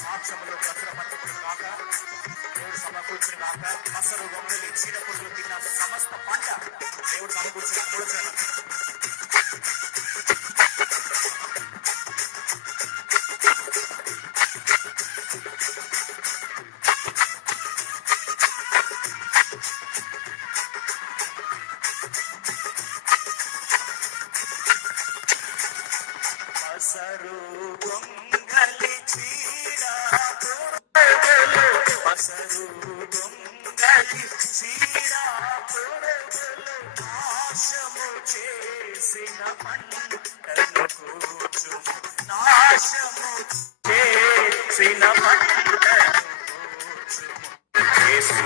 సాక్ష్యములు ప్రచురపరచబడును గాక. దేవుడు సమకూర్చును గాక. మసలు రొమ్మెలి చీడపురుగులు తిన్న సమస్త పంట దేవుడు సమకూర్చిన భోజనం. మసరు గొంగలి చీడ పసరు దొంగలి చీడా పొరగలు నాశము చేసిన పంటను కూర్చుము నాశము చేసిన పంటను కూర్చుము యేసు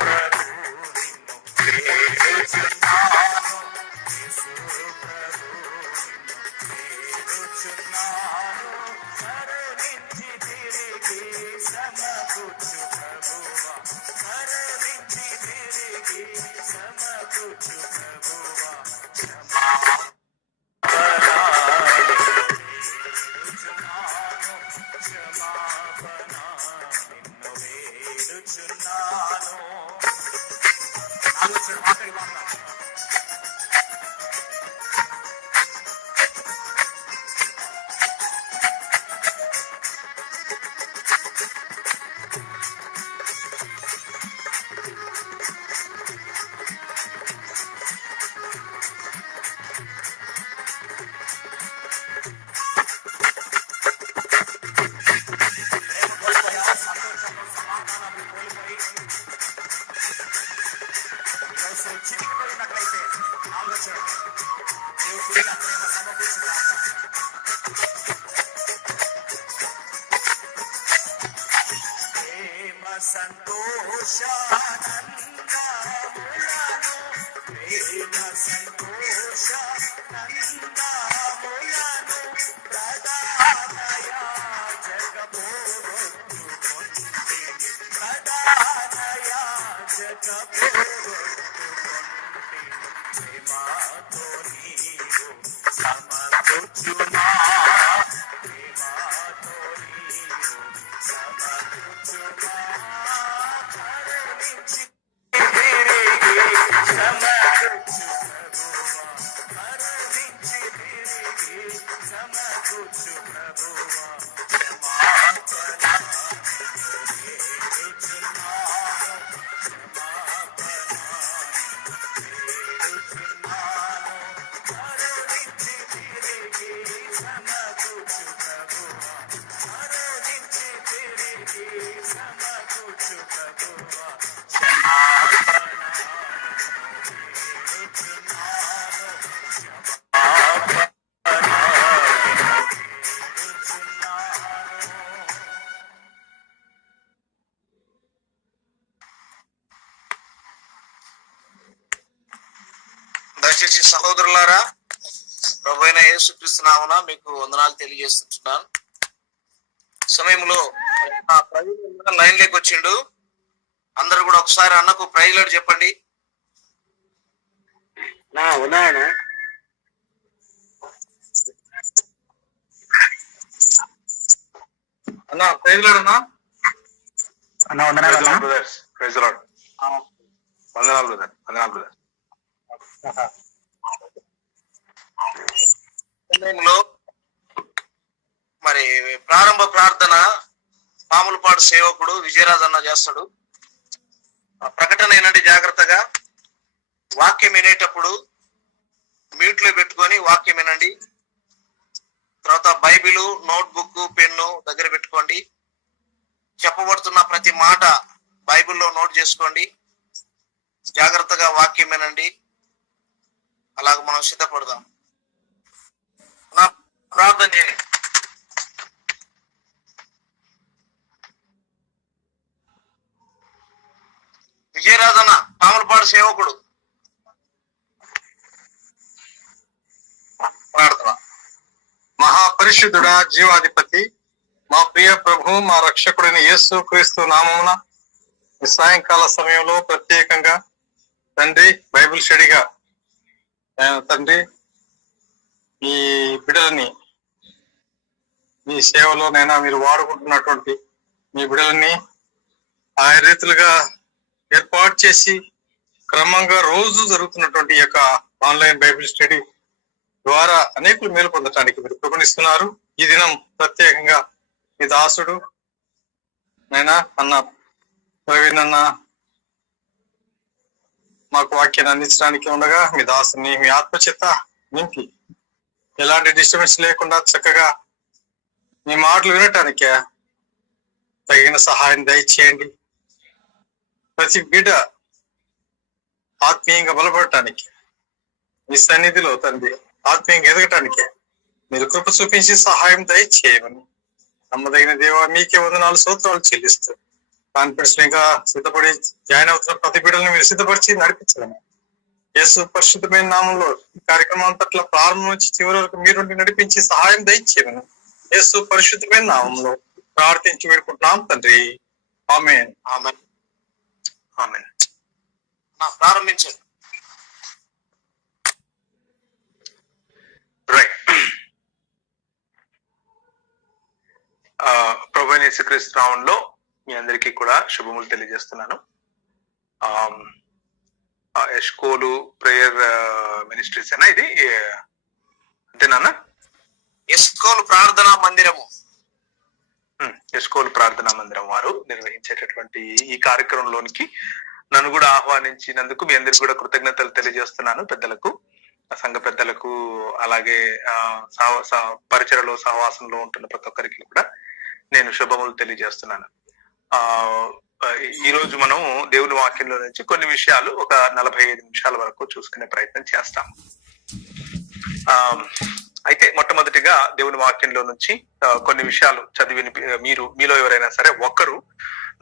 ప్రభు నిన్ను వేడుచున్నాను యేసు ప్రభు నిన్ను వేడుచున్నాను కరుణించి తిరిగి సమకూర్చు ప్రభువా కరుణించి తిరిగి సమకూర్చు ప్రభువా క్షమాపణ నిన్ను వేడుచున్నాను మాటలు మాట్లాడు చిరిగిపోయినట్లయితే ఆలోచన దేవుడి ప్రేమ సమకూర్చుగాక ప్రేమ సంతోషానందములను ప్రేమ సంతోషానందములను ప్రధానయా జగబోగొట్టుకొంటిని ప్రధానయా జగబోగొట్టుకొంటిని ప్రేమతో నీవు సమకూర్చునా ప్రేమతో నీవు సమకూర్చునా కరుణించి తిరిగి సమకూర్చు ప్రభువా కరుణించి తిరిగి సమకూర్చు ప్రభువా క్షమాపణ వేడుచున్నాను క్షమాపణ వేడుచున్నాను కరుణించి తిరిగి సమకూర్చు ప్రభువా కరుణించి తిరిగి సమకూర్చు ప్రభువా క్షమాపణ వేడుచున్నాను క్షమాపణ వేడుచున్నాను. దయచేసి సహోదరులారా, ప్రభువైన యేసుక్రీస్తు నామమున మీకు వందనాలు తెలియజేస్తున్నాను. సమయంలో లైన్ లేకి వచ్చిండు. అందరు కూడా ఒకసారి అన్నకు ప్రైజ్ చెప్పండి. ఉన్నాయన అన్న ప్రైజ్ అన్నా అన్న వందనాలన్నా. ప్రైజ్ లాడ్ వందనాలు బ్రదర్ వందనాలు బ్రదర్. సమయంలో మరి ప్రారంభ ప్రార్థన పాములపాడు సేవకుడు విజయరాజ్ అన్న చేస్తాడు. ప్రకటన ఏనండి, జాగ్రత్తగా వాక్యం వినేటప్పుడు మ్యూట్ లో పెట్టుకొని వాక్యం వినండి. తర్వాత బైబిల్, నోట్బుక్, పెన్ను దగ్గర పెట్టుకోండి. చెప్పబడుతున్న ప్రతి మాట బైబిల్లో నోట్ చేసుకోండి. జాగ్రత్తగా వాక్యం వినండి. అలాగ మనం సిద్ధపడదాం. ప్రార్థన చేయండి. విజయరాజన్న పాములపాడు సేవకుడు ప్రార్థన. మహాపరిశుద్ధుడా, జీవాధిపతి, మా ప్రియ ప్రభు, మా రక్షకుడైన యేసు క్రీస్తు నామమున ఈ సాయంకాల సమయంలో ప్రత్యేకంగా తండ్రి బైబిల్ స్టడీగా తండ్రి ఈ బిడ్డలని మీ సేవలోనైనా మీరు వాడుకుంటున్నటువంటి మీ బిడ్డలని ఆయా రీతులుగా ఏర్పాటు చేసి క్రమంగా రోజు జరుగుతున్నటువంటి ఈ యొక్క ఆన్లైన్ బైబిల్ స్టడీ ద్వారా అనేకులు మేలు పొందటానికి మీరు కృపణిస్తున్నారు. ఈ దినం ప్రత్యేకంగా మీ దాసుడు నైనా అన్న ప్రవీణ్ అన్న మాకు వాక్యాన్ని అందించడానికి ఉండగా మీ దాసుని మీ ఆత్మచేత నింపి ఎలాంటి డిస్టర్బెన్స్ లేకుండా చక్కగా మీ మాటలు వినటానికే తగిన సహాయం దయచేయండి. ప్రతి బిడ్డ ఆత్మీయంగా బలపడటానికి మీ సన్నిధిలో తండ్రి ఆత్మీయంగా ఎదగటానికి మీరు కృప చూపించి సహాయం దయచేయమని నమ్మదగిన దేవ మీకే వందనాలు స్తోత్రాలు చెల్లిస్తూ కాన్ఫిడెన్స్ ఇంకా సిద్ధపడి జాయిన్ అవుతున్న ప్రతి బిడ్డలను మీరు సిద్ధపరిచి నడిపించండి. యేసు పరిశుద్ధమైన నామంలో ఈ కార్యక్రమం అంతట్ల ప్రారంభం నుంచి చివరి వరకు మీరుండి నడిపించి సహాయం దయచేయమని యేసు పరిశుద్ధమైన నామంలో ప్రార్థించి వేడుకుంటున్నాం తండ్రి. ఆమేన్. ఆమేన్. ఆమేన్. ప్రారంభించండి. రైట్. ప్రభు అయిన యేసుక్రీస్తు నామములో మీ అందరికీ కూడా శుభములు తెలియజేస్తున్నాను. ఎష్కోలు ప్రేయర్ మినిస్ట్రీస్ అయినా ఇది అంతేనా? ఎస్కోలు ప్రార్థనా మందిరము, ఎస్కోలు ప్రార్థనా మందిరం వారు నిర్వహించేటటువంటి ఈ కార్యక్రమంలోనికి నన్ను కూడా ఆహ్వానించినందుకు మీ అందరికి కూడా కృతజ్ఞతలు తెలియజేస్తున్నాను. పెద్దలకు, సంఘ పెద్దలకు, అలాగే పరిచయలో సహవాసంలో ఉంటున్న ప్రతి ఒక్కరికి కూడా నేను శుభములు తెలియజేస్తున్నాను. ఈ రోజు మనం దేవుని వాక్యంలో నుంచి కొన్ని విషయాలు ఒక 45 నిమిషాల వరకు చూసుకునే ప్రయత్నం చేస్తాం. అయితే మొట్టమొదటిగా దేవుని వాక్యంలో నుంచి కొన్ని విషయాలు చదివి మీలో ఎవరైనా సరే ఒక్కరు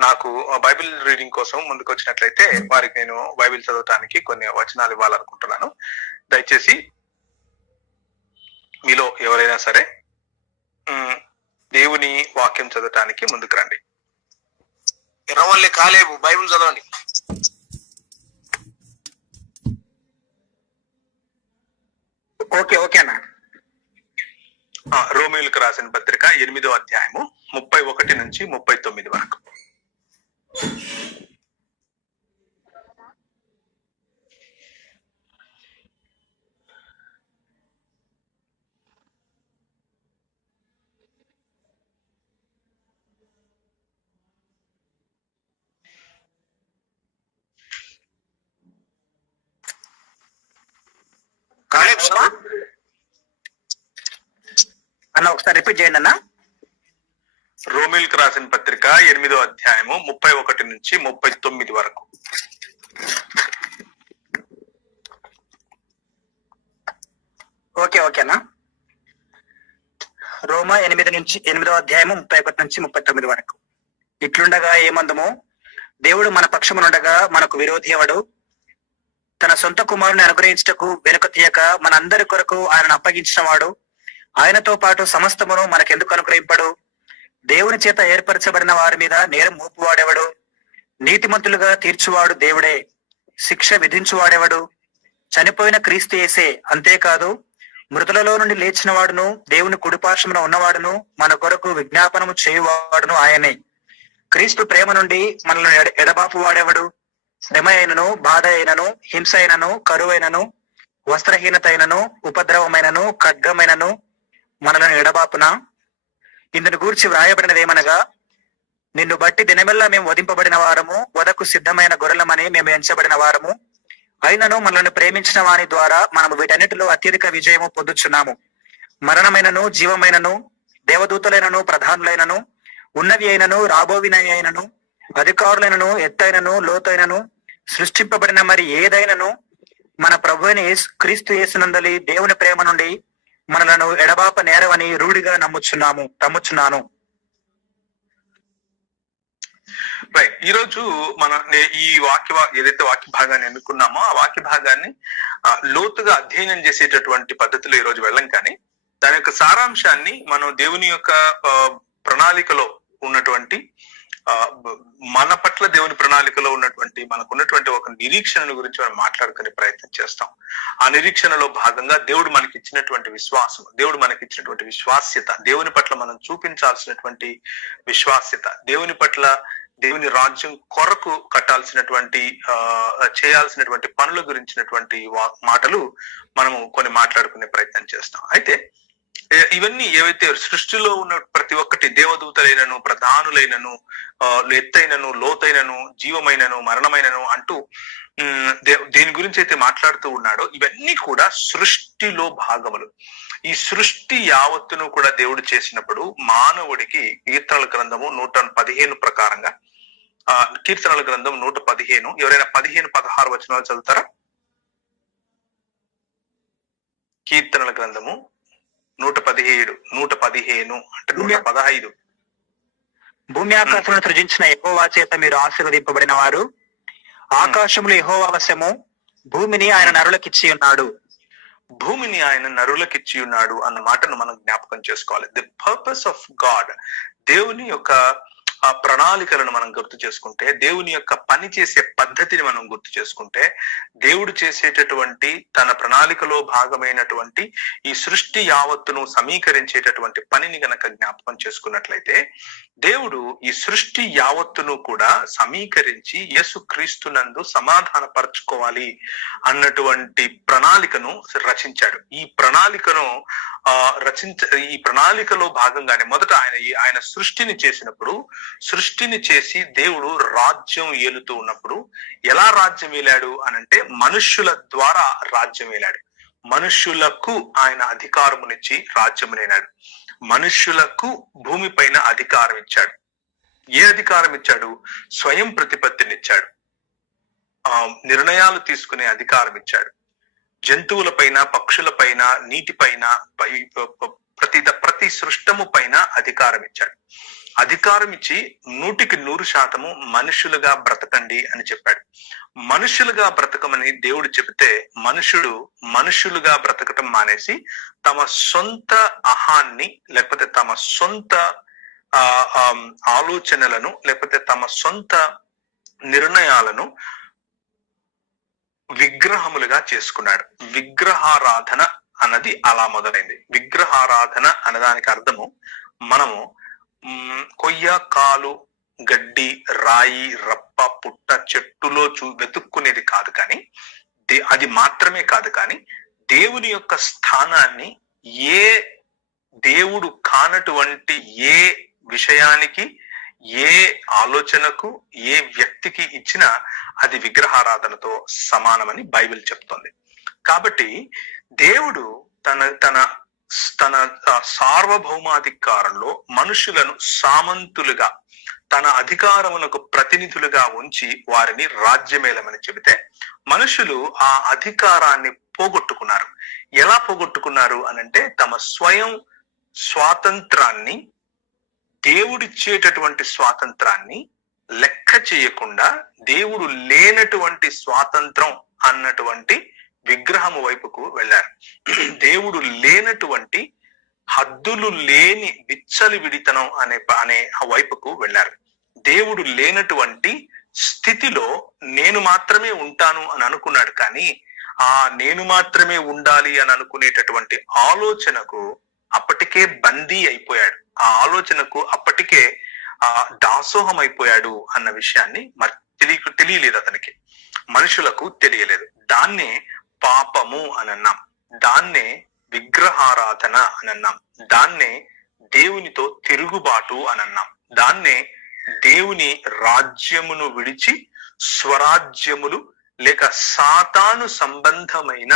నాకు బైబిల్ రీడింగ్ కోసం ముందుకు వచ్చినట్లయితే వారికి నేను బైబిల్ చదవటానికి కొన్ని వచనాలు ఇవ్వాలనుకుంటున్నాను. దయచేసి మీలో ఎవరైనా సరే దేవుని వాక్యం చదవటానికి ముందుకు రండి. ఎర్రవల్లి కాలేబు బైబిల్ చదవండి. ఓకే అన్న. రోమీయులకు రాసిన పత్రిక 8వ అధ్యాయము 31 నుంచి 39 వరకు. అన్న ఒకసారి రిపీట్ చేయండి అన్న. రోమీయులకు రాసిన పత్రిక 8వ అధ్యాయము 31 నుంచి 39 వరకు. ఓకే అన్న. రోమా 8వ అధ్యాయము 31 నుంచి 39 వరకు. ఇట్లుండగా ఏమందము, దేవుడు మన పక్షమునుండగా మనకు విరోధి ఎవడు? తన సొంత కుమారుని అనుగ్రహించుటకు వెనుక తీయక మనందరి కొరకు ఆయనను అప్పగించిన వాడు ఆయనతో పాటు సమస్తమును మనకెందుకు అనుగ్రహింపడు? దేవుని చేత ఏర్పరచబడిన వారి మీద నేరం మోపువాడెవడు? నీతిమంతులుగా తీర్చువాడు దేవుడే. శిక్ష విధించువాడెవడు? చనిపోయిన క్రీస్తు యేసే. అంతేకాదు, మృతులలో నుండి లేచిన వాడును దేవుని కుడిపార్శ్వమున ఉన్నవాడును మన కొరకు విజ్ఞాపనము చేయువాడును ఆయనే. క్రీస్తు ప్రేమ నుండి మనల్ని ఎడబాపు వాడెవడు? శ్రమ అయినను, బాధ అయినను, హింస అయినను, కరువైనను, వస్త్రహీనత అయినను, ఉపద్రవమైనను, ఖడ్గమైనను మనలను ఎడబాపునా? ఇందును గూర్చి వ్రాయబడినదేమనగా, నిన్ను బట్టి దినమెల్లా మేము వధింపబడిన వారము, వధకు సిద్ధమైన గొర్రెలమని మేము ఎంచబడిన వారము. అయినను మనల్ని ప్రేమించిన వాని ద్వారా మనము వీటన్నిటిలో అత్యధిక విజయము పొందుచున్నాము. మరణమైనను, జీవమైనను, దేవదూతలైనను, ప్రధానులైనను, ఉన్నవి అయినను, రాబోవినవి అయినను, అధికారులైనను, ఎత్తైనను, లోతైనను, సృష్టింపబడిన మరి ఏదైనను మన ప్రభు అయిన క్రీస్తు యేసునందలి దేవుని ప్రేమ నుండి మనలను ఎడబాప నేరవని రూఢిగా నమ్ముచున్నాను. రైట్. ఈ రోజు మనం ఈ ఏదైతే వాక్య భాగాన్ని ఎన్నుకున్నామో ఆ వాక్య భాగాన్ని లోతుగా అధ్యయనం చేసేటటువంటి పద్ధతిలో ఈ రోజు వెళ్ళం. కానీ దాని యొక్క సారాంశాన్ని మనం దేవుని యొక్క ప్రణాళికలో ఉన్నటువంటి మన పట్ల దేవుని ప్రణాళికలో ఉన్నటువంటి మనకున్నటువంటి ఒక నిరీక్షణ గురించి మనం మాట్లాడుకునే ప్రయత్నం చేస్తాం. ఆ నిరీక్షణలో భాగంగా దేవుడు మనకి ఇచ్చినటువంటి విశ్వాసం, దేవుడు మనకి ఇచ్చినటువంటి విశ్వాస్యత, దేవుని పట్ల మనం చూపించాల్సినటువంటి విశ్వాస్యత, దేవుని పట్ల దేవుని రాజ్యం కొరకు కట్టాల్సినటువంటి చేయాల్సినటువంటి పనుల గురించినటువంటి మాటలు మనము కొన్ని మాట్లాడుకునే ప్రయత్నం చేస్తాం. అయితే ఇవన్నీ ఏవైతే సృష్టిలో ఉన్న ప్రతి ఒక్కటి దేవదూతలైనను, ప్రధానులైనను, ఎత్తైనను, లోతైనను, జీవమైనను, మరణమైనను అంటూ దేని గురించి అయితే మాట్లాడుతూ ఉన్నాడో ఇవన్నీ కూడా సృష్టిలో భాగములు. ఈ సృష్టి యావత్తును కూడా దేవుడు చేసినప్పుడు మానవుడికి కీర్తనల గ్రంథము 115 ప్రకారంగా, కీర్తనల గ్రంథం 115, ఎవరైనా 15-16 వచనాలు చదువుతారా? కీర్తనల గ్రంథము 115 అంటే 115. భూమి ఆకాశములను సృజించిన యెహోవా చేత మీరు ఆశీర్వదింపబడిన వారు, ఆకాశములు యెహోవా వశము, భూమిని ఆయన నరులకిచ్చి ఉన్నాడు. భూమిని ఆయన నరులకిచ్చి ఉన్నాడు అన్న మాటను మనం జ్ఞాపకం చేసుకోవాలి. ది పర్పస్ ఆఫ్ గాడ్, దేవుని యొక్క ఆ ప్రణాళికలను మనం గుర్తు చేసుకుంటే, దేవుని యొక్క పని చేసే పద్ధతిని మనం గుర్తు చేసుకుంటే, దేవుడు చేసేటటువంటి తన ప్రణాళికలో భాగమైనటువంటి ఈ సృష్టి యావత్తును సమీకరించేటటువంటి పనిని గనక జ్ఞాపకం చేసుకున్నట్లయితే, దేవుడు ఈ సృష్టి యావత్తును కూడా సమీకరించి యేసుక్రీస్తునందు సమాధానపరచుకోవాలి అన్నటువంటి ప్రణాళికను రచించాడు. ఈ ప్రణాళికలో భాగంగానే మొదట ఆయన సృష్టిని చేసినప్పుడు, సృష్టిని చేసి దేవుడు రాజ్యం ఏలుతూ ఉన్నప్పుడు ఎలా రాజ్యం ఏలాడు అనంటే మనుష్యుల ద్వారా రాజ్యం ఏలాడు. మనుష్యులకు ఆయన అధికారమునిచ్చి రాజ్యమునేనాడు. మనుష్యులకు భూమి పైన అధికారం ఇచ్చాడు. ఏ అధికారం ఇచ్చాడు? స్వయం ప్రతిపత్తినిచ్చాడు. నిర్ణయాలు తీసుకునే అధికారం ఇచ్చాడు. జంతువుల పైన, పక్షుల పైన, నీటి పైన, ప్రతి సృష్టము పైన అధికారం ఇచ్చాడు. అధికారం ఇచ్చి 100% మనుషులుగా బ్రతకండి అని చెప్పాడు. మనుషులుగా బ్రతకమని దేవుడు చెబితే మనుషులుగా బ్రతకటం మానేసి తమ సొంత అహాన్ని, లేకపోతే తమ సొంత ఆలోచనలను, లేకపోతే తమ సొంత నిర్ణయాలను విగ్రహములుగా చేసుకున్నాడు. విగ్రహారాధన అన్నది అలా మొదలైంది. విగ్రహారాధన అన్నదానికి అర్థము, మనము కొయ్య, కాలు, గడ్డి, రాయి, రప్ప, పుట్ట, చెట్టులో వెతుక్కునేది కాదు, కానీ అది మాత్రమే కాదు, కానీ దేవుని యొక్క స్థానాన్ని ఏ దేవుడు కానటువంటి ఏ విషయానికి, ఏ ఆలోచనకు, ఏ వ్యక్తికి ఇచ్చినా అది విగ్రహారాధనతో సమానమని బైబిల్ చెప్తోంది. కాబట్టి దేవుడు తన సార్వభౌమాధికారంలో మనుషులను సామంతులుగా, తన అధికారమునకు ప్రతినిధులుగా ఉంచి వారిని రాజ్యమేలమని చెబితే, మనుషులు ఆ అధికారాన్ని పోగొట్టుకున్నారు. ఎలా పోగొట్టుకున్నారు అనంటే, తమ స్వయం స్వాతంత్రాన్ని, దేవుడిచ్చేటటువంటి స్వాతంత్రాన్ని లెక్క చేయకుండా దేవుడు లేనటువంటి స్వాతంత్రం అన్నటువంటి విగ్రహము వైపుకు వెళ్ళారు. దేవుడు లేనటువంటి, హద్దులు లేని విచ్చలివిడితనం అనే వైపుకు వెళ్ళారు. దేవుడు లేనటువంటి స్థితిలో నేను మాత్రమే ఉంటాను అని అనుకున్నాడు, కానీ ఆ నేను మాత్రమే ఉండాలి అని అనుకునేటటువంటి ఆలోచనకు అప్పటికే బందీ అయిపోయాడు. ఆ ఆలోచనకు అప్పటికే దాసోహం అయిపోయాడు అన్న విషయాన్ని తెలియలేదు అతనికి, మనుషులకు తెలియలేదు. దాన్నే పాపము అని అన్నాం, దాన్నే విగ్రహారాధన అని అన్నాం, దాన్నే దేవునితో తిరుగుబాటు అని అన్నాం, దాన్నే దేవుని రాజ్యమును విడిచి స్వరాజ్యములు లేక సాతాను సంబంధమైన,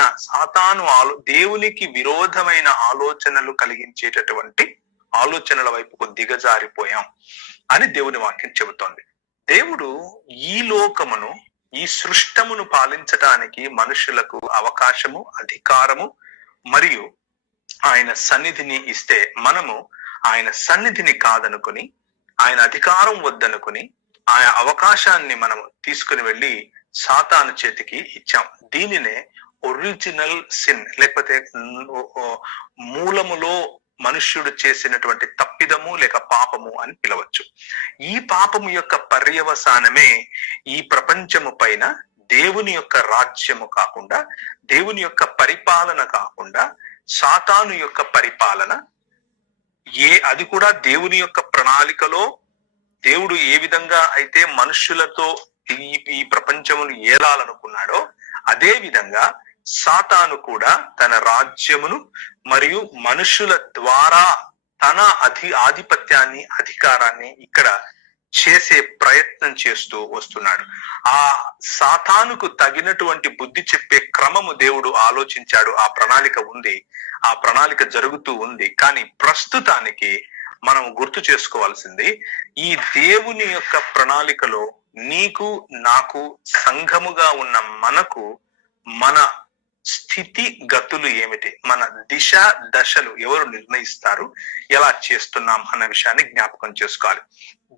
దేవునికి విరోధమైన ఆలోచనలు కలిగించేటటువంటి ఆలోచనల వైపుకు దిగజారిపోయాం అని దేవుని వాక్యం చెబుతోంది. దేవుడు ఈ లోకమును, ఈ సృష్టమును పాలించటానికి మనుషులకు అవకాశము, అధికారము మరియు ఆయన సన్నిధిని ఇస్తే, మనము ఆయన సన్నిధిని కాదనుకుని, ఆయన అధికారం వద్దనుకుని, ఆయన అవకాశాన్ని మనము తీసుకుని వెళ్ళి సాతాను చేతికి ఇచ్చాం. దీనినే ఒరిజినల్ సిన్, లేకపోతే మూలములో మనుష్యుడు చేసినటువంటి తప్పిదము లేక పాపము అని పిలవచ్చు. ఈ పాపము యొక్క పర్యవసానమే ఈ ప్రపంచము పైన దేవుని యొక్క రాజ్యము కాకుండా, దేవుని యొక్క పరిపాలన కాకుండా, సాతాను యొక్క పరిపాలన, అది కూడా దేవుని యొక్క ప్రణాళికలో దేవుడు ఏ విధంగా అయితే మనుష్యులతో ఈ ప్రపంచమును ఏలాలనుకున్నాడో, అదే విధంగా సాతాను కూడా తన రాజ్యమును మరియు మనుషుల ద్వారా తన ఆధిపత్యాన్ని, అధికారాన్ని ఇక్కడ చేసే ప్రయత్నం చేస్తూ వస్తున్నాడు. ఆ సాతానుకు తగినటువంటి బుద్ధి చెప్పే క్రమము దేవుడు ఆలోచించాడు. ఆ ప్రణాళిక ఉంది, ఆ ప్రణాళిక జరుగుతూ ఉంది. కానీ ప్రస్తుతానికి మనం గుర్తు చేసుకోవాల్సింది, ఈ దేవుని యొక్క ప్రణాళికలో నీకు, నాకు, సంఘముగా ఉన్న మనకు మన స్థితి గతులు ఏమిటి, మన దిశ దశలు ఎవరు నిర్ణయిస్తారు, ఎలా చేస్తున్నాం అన్న విషయాన్ని జ్ఞాపకం చేసుకోవాలి.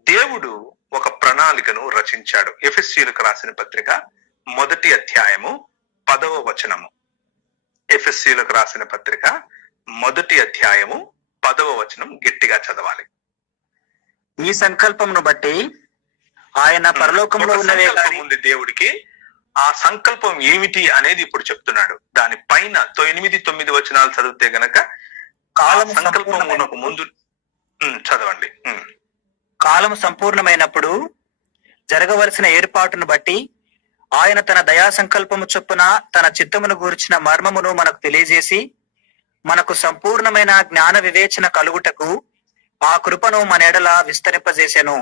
దేవుడు ఒక ప్రణాళికను రచించాడు. ఎఫెసీయులకు రాసిన పత్రిక 1వ అధ్యాయము 10వ వచనము. ఎఫెసీయులకు రాసిన పత్రిక 1వ అధ్యాయము 10వ వచనం గట్టిగా చదవాలి. ఈ సంకల్పమును బట్టి ఆయన పరలోకంలో ఉన్నవే గాని ఉంది దేవుడికి. ఆ సంకల్పం ఏమిటి అనేది ఇప్పుడు చెప్తున్నాడు. దాని పైన 8, 9 వచనాలు చదివితే గనక సంకల్పం ముందు చదవండి. కాలం సంపూర్ణమైనప్పుడు జరగవలసిన ఏర్పాటును బట్టి ఆయన తన దయా సంకల్పము చొప్పున తన చిత్తమును గూర్చిన మర్మమును మనకు తెలియజేసి, మనకు సంపూర్ణమైన జ్ఞాన వివేచన కలుగుటకు ఆ కృపను మన ఎడల విస్తరింపజేసెను.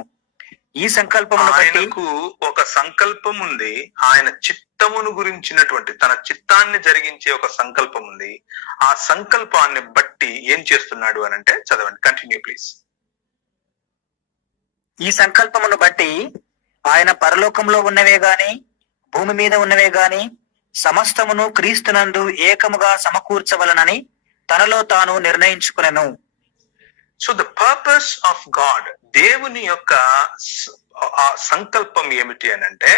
ఈ సంకల్పమును బట్టి ఒక సంకల్పం ఉంది. ఆయన చిత్తమును గురించినటువంటి తన చిత్తాన్ని జరిగించే ఒక సంకల్పం ఉంది. ఆ సంకల్పాన్ని బట్టి ఏం చేస్తున్నాడు అని అంటే, చదవండి, కంటిన్యూ ప్లీజ్. ఈ సంకల్పమును బట్టి ఆయన పరలోకంలో ఉన్నవే గాని భూమి మీద ఉన్నవే గాని సమస్తమును క్రీస్తునందు ఏకముగా సమకూర్చవలనని తనలో తాను నిర్ణయించుకునెను. So the purpose of God, దేవుని యొక్క సంకల్పం ఏమిటి అని అంటే,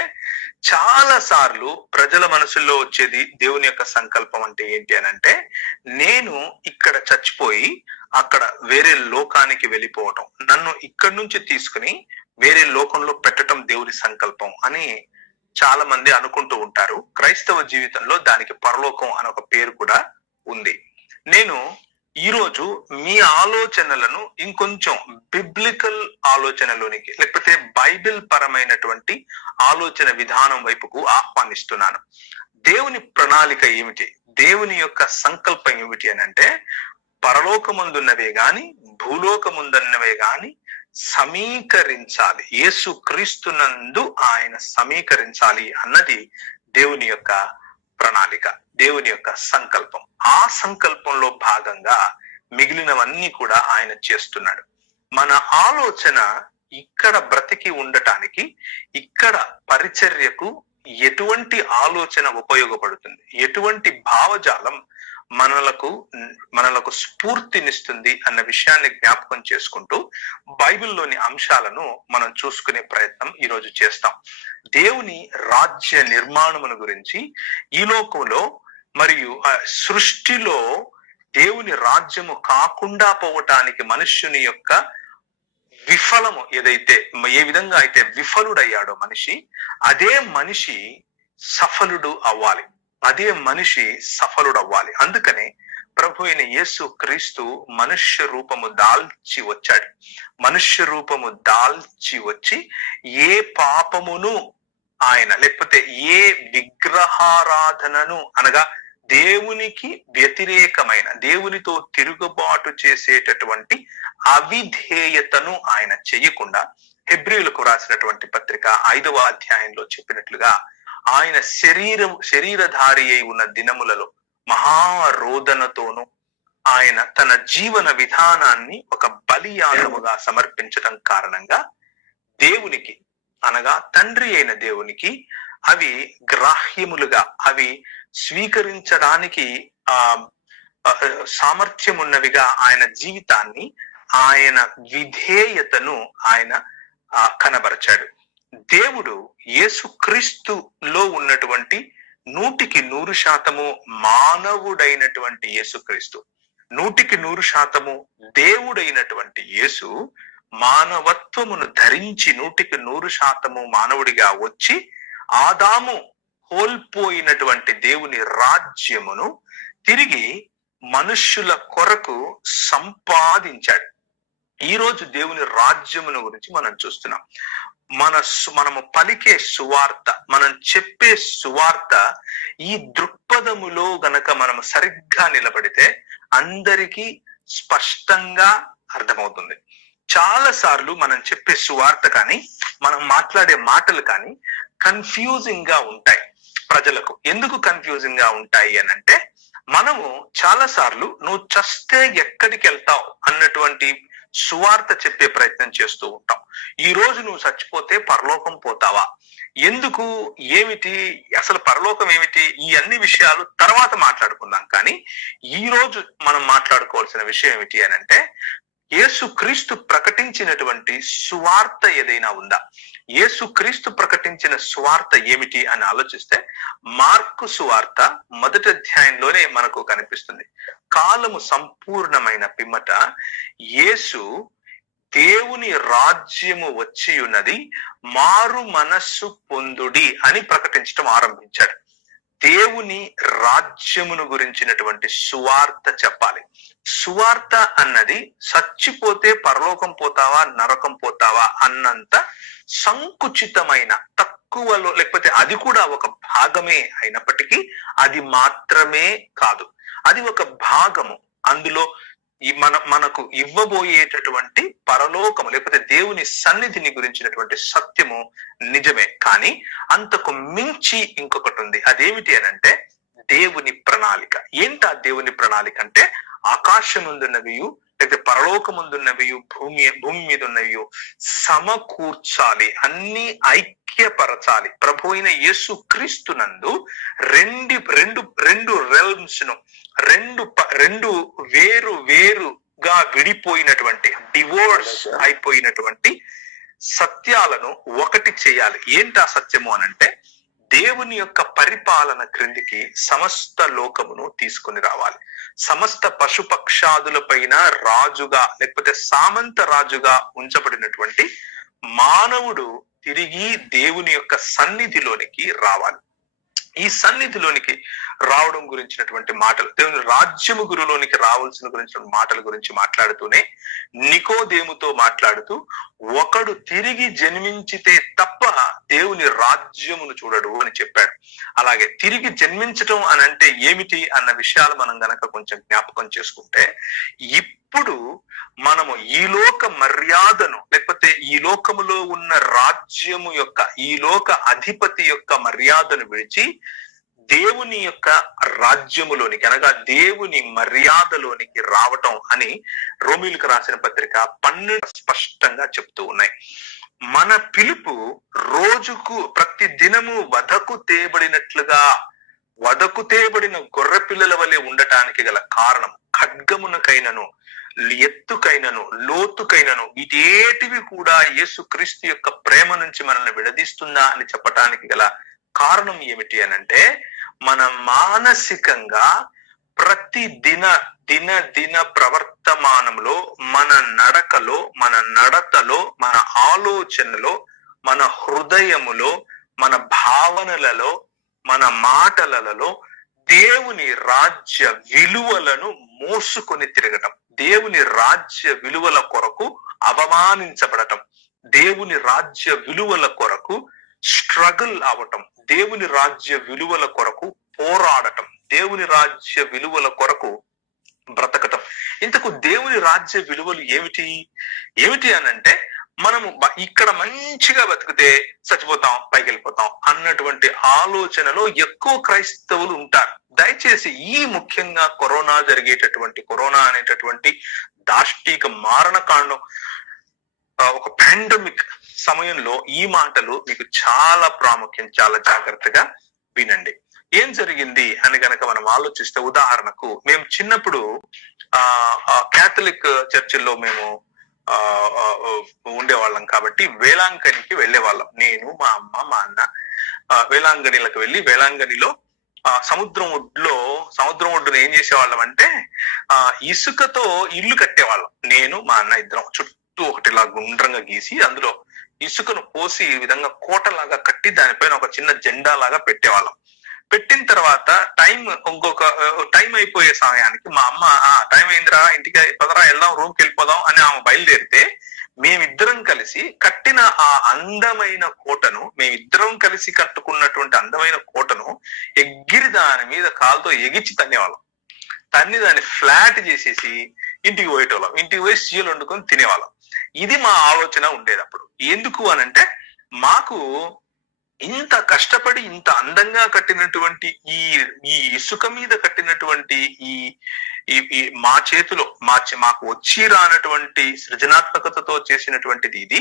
చాలా సార్లు ప్రజల మనసుల్లో వచ్చేది దేవుని యొక్క సంకల్పం అంటే ఏంటి అని అంటే, నేను ఇక్కడ చచ్చిపోయి అక్కడ వేరే లోకానికి వెళ్ళిపోవటం, నన్ను ఇక్కడి నుంచి తీసుకుని వేరే లోకంలో పెట్టడం దేవుని సంకల్పం అని చాలా మంది అనుకుంటూ ఉంటారు. క్రైస్తవ జీవితంలో దానికి పరలోకం అనే ఒక పేరు కూడా ఉంది. నేను ఈరోజు మీ ఆలోచనలను ఇంకొంచెం బిబ్లికల్ ఆలోచనలోనికి, లేకపోతే బైబిల్ పరమైనటువంటి ఆలోచన విధానం వైపుకు ఆహ్వానిస్తున్నాను. దేవుని ప్రణాళిక ఏమిటి, దేవుని యొక్క సంకల్పం ఏమిటి అని అంటే, పరలోకముందున్నవే గాని భూలోకముందున్నవే గాని సమీకరించాలి, యేసు క్రీస్తునందు ఆయన సమీకరించాలి అన్నది దేవుని యొక్క ప్రణాళిక, దేవుని యొక్క సంకల్పం. ఆ సంకల్పంలో భాగంగా మిగిలినవన్నీ కూడా ఆయన చేస్తున్నాడు. మన ఆలోచన ఇక్కడ బ్రతికి ఉండటానికి, ఇక్కడ పరిచర్యకు ఎటువంటి ఆలోచన ఉపయోగపడుతుంది, ఎటువంటి భావజాలం మనలకు స్ఫూర్తినిస్తుంది అన్న విషయాన్ని జ్ఞాపకం చేసుకుంటూ బైబిల్లోని అంశాలను మనం చూసుకునే ప్రయత్నం ఈరోజు చేస్తాం. దేవుని రాజ్య నిర్మాణమును గురించి, ఈ లోకంలో మరియు సృష్టిలో దేవుని రాజ్యము కాకుండా పోవటానికి మనుష్యుని యొక్క విఫలము ఏ విధంగా అయితే విఫలుడయ్యాడో మనిషి, అదే మనిషి సఫలుడు అవ్వాలి, అదే మనిషి సఫలుడు అవ్వాలి. అందుకనే ప్రభు అయిన యేసు క్రీస్తు మనుష్య రూపము దాల్చి వచ్చాడు. మనుష్య రూపము దాల్చి వచ్చి ఏ పాపమును ఆయన, లేకపోతే ఏ విగ్రహారాధనను అనగా దేవునికి వ్యతిరేకమైన, దేవునితో తిరుగుబాటు చేసేటటువంటి అవిధేయతను ఆయన చెయ్యకుండా, హెబ్రీయులకు రాసినటువంటి పత్రిక 5వ అధ్యాయంలో చెప్పినట్లుగా, ఆయన శరీరధారి అయి ఉన్న దినములలో మహారోదనతోను ఆయన తన జీవన విధానాన్ని ఒక బలియాగముగా సమర్పించడం కారణంగా దేవునికి, అనగా తండ్రి అయిన దేవునికి అవి గ్రాహ్యములుగా, అవి స్వీకరించడానికి సామర్థ్యం ఉన్నవిగా ఆయన జీవితాన్ని, ఆయన విధేయతను ఆయన కనబరచాడు. దేవుడు యేసుక్రీస్తులో ఉన్నటువంటి 100% మానవుడైనటువంటి యేసుక్రీస్తు, 100% దేవుడైనటువంటి యేసు మానవత్వమును ధరించి 100% మానవుడిగా వచ్చి ఆదాము కోల్పోయినటువంటి దేవుని రాజ్యమును తిరిగి మనుష్యుల కొరకు సంపాదించాడు. ఈ రోజు దేవుని రాజ్యమును గురించి మనం చూస్తున్నాం. మనము పలికే సువార్త, మనం చెప్పే సువార్త ఈ దృక్పథములో గనక మనం సరిగ్గా నిలబడితే అందరికీ స్పష్టంగా అర్థమవుతుంది. చాలా సార్లు మనం చెప్పే సువార్త కానీ మనం మాట్లాడే మాటలు కానీ కన్ఫ్యూజింగ్ గా ఉంటాయి ప్రజలకు. ఎందుకు కన్ఫ్యూజింగ్ గా ఉంటాయి అని అంటే, మనము చాలా సార్లు నువ్వు చస్తే ఎక్కడికి వెళ్తావు అన్నటువంటి సువార్త చెప్పే ప్రయత్నం చేస్తూ ఉంటాం. ఈ రోజు నువ్వు చచ్చిపోతే పరలోకం పోతావా, ఎందుకు, ఏమిటి, అసలు పరలోకం ఏమిటి, ఈ అన్ని విషయాలు తర్వాత మాట్లాడుకుందాం. కానీ ఈ రోజు మనం మాట్లాడుకోవాల్సిన విషయం ఏమిటి అని అంటే, యేసుక్రీస్తు ప్రకటించినటువంటి సువార్త ఏదైనా ఉందా? యేసుక్రీస్తు ప్రకటించిన సువార్త ఏమిటి అని ఆలోచిస్తే మార్కు సువార్త 1వ అధ్యాయంలోనే మనకు కనిపిస్తుంది. కాలము సంపూర్ణమైన పిమ్మట యేసు దేవుని రాజ్యము వచ్చి ఉన్నది, మారు మనస్సు పొందుడి అని ప్రకటించడం ఆరంభించాడు. దేవుని రాజ్యమును గురించినటువంటి సువార్త చెప్పాలి. సువార్త అన్నది చచ్చిపోతే పరలోకం పోతావా నరకం పోతావా అన్నంత సంకుచితమైన, తక్కువలో, లేకపోతే అది కూడా ఒక భాగమే అయినప్పటికీ అది మాత్రమే కాదు, అది ఒక భాగము. అందులో మనకు ఇవ్వబోయేటటువంటి పరలోకము లేకపోతే దేవుని సన్నిధిని గురించినటువంటి సత్యము నిజమే. కానీ అంతకు మించి ఇంకొకటి ఉంది. అదేమిటి అని అంటే దేవుని ప్రణాళిక. ఏంటి ఆ దేవుని ప్రణాళిక అంటే, ఆకాశం ముందున్నవియు లేకపోతే పరలోకముందున్నవియు భూమి మీద ఉన్నవియు సమకూర్చాలి, అన్ని ఐక్యపరచాలి. ప్రభు అయిన యేసు క్రీస్తునందు రెండు రెల్మ్స్ ను రెండు వేరుగా విడిపోయినటువంటి, డివోర్స్ అయిపోయినటువంటి సత్యాలను ఒకటి చేయాలి. ఏంటి ఆ సత్యము అనంటే, దేవుని యొక్క పరిపాలన క్రిందికి సమస్త లోకమును తీసుకుని రావాలి. సమస్త పశుపక్షాదుల పైన రాజుగా లేకపోతే సామంత రాజుగా ఉంచబడినటువంటి మానవుడు తిరిగి దేవుని యొక్క సన్నిధిలోనికి రావాలి. ఈ సన్నిధిలోనికి రావడం గురించినటువంటి మాటలు, దేవుని రాజ్యము గురులోనికి రావాల్సిన గురించిన మాటల గురించి మాట్లాడుతూనే నికోదేముతో మాట్లాడుతూ, ఒకడు తిరిగి జన్మించితే తప్ప దేవుని రాజ్యమును చూడడు అని చెప్పాడు. అలాగే తిరిగి జన్మించటం అని అంటే ఏమిటి అన్న విషయాలు మనం గనక కొంచెం జ్ఞాపకం చేసుకుంటే, ఇప్పుడు మనము ఈ లోక మర్యాదను లేకపోతే ఈ లోకములో ఉన్న రాజ్యము యొక్క, ఈ లోక అధిపతి యొక్క మర్యాదను విడిచి దేవుని యొక్క రాజ్యములోనికి అనగా దేవుని మర్యాదలోనికి రావటం అని రోమీయులకు రాసిన పత్రిక 12 స్పష్టంగా చెప్తూ ఉన్నాయి. మన పిలుపు రోజుకు ప్రతి దినము వధకు తేబడిన గొర్రె పిల్లల వలె ఉండటానికి గల కారణం, ఖడ్గమునకైనను ఎత్తుకైనను లోతుకైనను వీటేటివి కూడా యేసుక్రీస్తు యొక్క ప్రేమ నుంచి మనల్ని విడదీస్తుందా అని చెప్పటానికి గల కారణం ఏమిటి అనంటే, మన మానసికంగా ప్రతి దిన ప్రవర్తమానంలో, మన నడకలో, మన నడతలో, మన ఆలోచనలో, మన హృదయములో, మన భావనలలో, మన మాటలలో దేవుని రాజ్య విలువలను మోసుకొని తిరగటం, దేవుని రాజ్య విలువల కొరకు అవమానించబడటం, దేవుని రాజ్య విలువల కొరకు స్ట్రగుల్ అవటం, దేవుని రాజ్య విలువల కొరకు పోరాడటం, దేవుని రాజ్య విలువల కొరకు బ్రతకటం. ఇంతకు దేవుని రాజ్య విలువలు ఏమిటి అనంటే, మనము ఇక్కడ మంచిగా బతికితే చచ్చిపోతాం, పైకి వెళ్ళిపోతాం అన్నటువంటి ఆలోచనలో ఎక్కువ క్రైస్తవులు ఉంటారు. దయచేసి ఈ ముఖ్యంగా కరోనా అనేటటువంటి దాష్టీక మారణకాండం, ఒక పాండమిక్ సమయంలో ఈ మాటలు మీకు చాలా ప్రాముఖ్యం. చాలా జాగ్రత్తగా వినండి. ఏం జరిగింది అని గనక మనం ఆలోచిస్తే, ఉదాహరణకు మేము చిన్నప్పుడు క్యాథలిక్ చర్చిల్లో మేము ఉండేవాళ్ళం కాబట్టి వేలాంకనికి వెళ్లే వాళ్ళం. నేను, మా అమ్మ, మా అన్న వేలాంగణిలకు వెళ్ళి వేలాంగణిలో సముద్రం ఒడ్డున ఏం చేసేవాళ్ళం అంటే ఇసుకతో ఇల్లు కట్టేవాళ్ళం. నేను, మా అన్న ఇద్దరం చుట్టూ ఒకటిలా గుండ్రంగా గీసి అందులో ఇసుకను పోసి ఈ విధంగా కోటలాగా కట్టి దానిపైన ఒక చిన్న జెండా లాగా పెట్టేవాళ్ళం. పెట్టిన తర్వాత ఇంకొక టైం అయిపోయే సమయానికి మా అమ్మ, టైం అయిందిరా, ఇంటికి పదరా, వెళ్దాం, రూమ్కి వెళ్ళిపోదాం అని ఆమె బయలుదేరితే మేమిద్దరం కలిసి కట్టిన ఆ అందమైన కోటను, మేమిద్దరం కలిసి కట్టుకున్నటువంటి అందమైన కోటను ఎగిరి దాని మీద కాలుతో ఎగిచ్చి తన్నేవాళ్ళం. తన్ని దాన్ని ఫ్లాట్ చేసేసి ఇంటికి పోయేటోళ్ళం. ఇంటికి పోయి సీలు వండుకొని తినేవాళ్ళం. ఇది మా ఆలోచన ఉండేది అప్పుడు. ఎందుకు అనంటే మాకు ఇంత కష్టపడి ఇంత అందంగా కట్టినటువంటి ఈ ఇసుక మీద కట్టినటువంటి ఈ మా చేతిలో మాకు వచ్చి రానటువంటి సృజనాత్మకతతో చేసినటువంటిది ఇది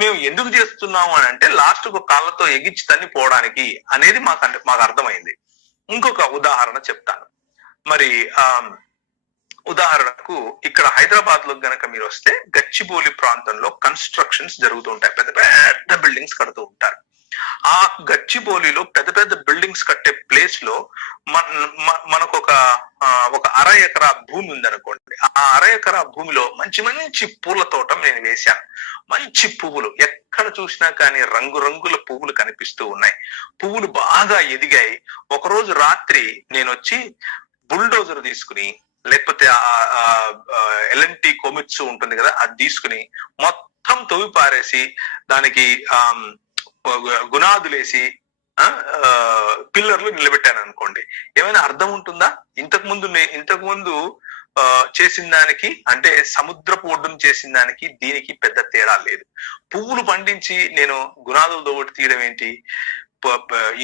మేము ఎందుకు చేస్తున్నాము అని అంటే లాస్ట్ ఒక కాళ్ళతో ఎగిచ్చి తన్ని పోవడానికి అనేది మాకు అర్థమైంది. ఇంకొక ఉదాహరణ చెప్తాను. మరి ఉదాహరణకు ఇక్కడ హైదరాబాద్ లో గనక మీరు వస్తే గచ్చిబౌలి ప్రాంతంలో కన్స్ట్రక్షన్స్ జరుగుతూ ఉంటాయి. పెద్ద పెద్ద బిల్డింగ్స్ కడుతూ ఉంటారు. ఆ గచ్చిబౌలిలో పెద్ద పెద్ద బిల్డింగ్స్ కట్టే ప్లేస్ లో మనకు ఒక 1/2 ఎకరా భూమి ఉందనుకోండి. ఆ 1/2 ఎకరా భూమిలో మంచి మంచి పూల తోట నేను వేశాను. మంచి పువ్వులు ఎక్కడ చూసినా కానీ రంగురంగుల పువ్వులు కనిపిస్తూ ఉన్నాయి. పువ్వులు బాగా ఎదిగాయి. ఒకరోజు రాత్రి నేను వచ్చి బుల్డోజర్ తీసుకుని, లేకపోతే ఎల్ఎన్టీ కొమిట్సు ఉంటుంది కదా, అది తీసుకుని మొత్తం తవ్వి పారేసి దానికి గునాదులేసి పిల్లర్లు నిలబెట్టాను అనుకోండి. ఏమైనా అర్థం ఉంటుందా? ఇంతకు ముందు చేసిన దానికి, అంటే సముద్రపు ఒడ్డును చేసిన దానికి దీనికి పెద్ద తేడా లేదు. పువ్వులు పండించి నేను గునాదులు దోవటి తీయడం ఏంటి?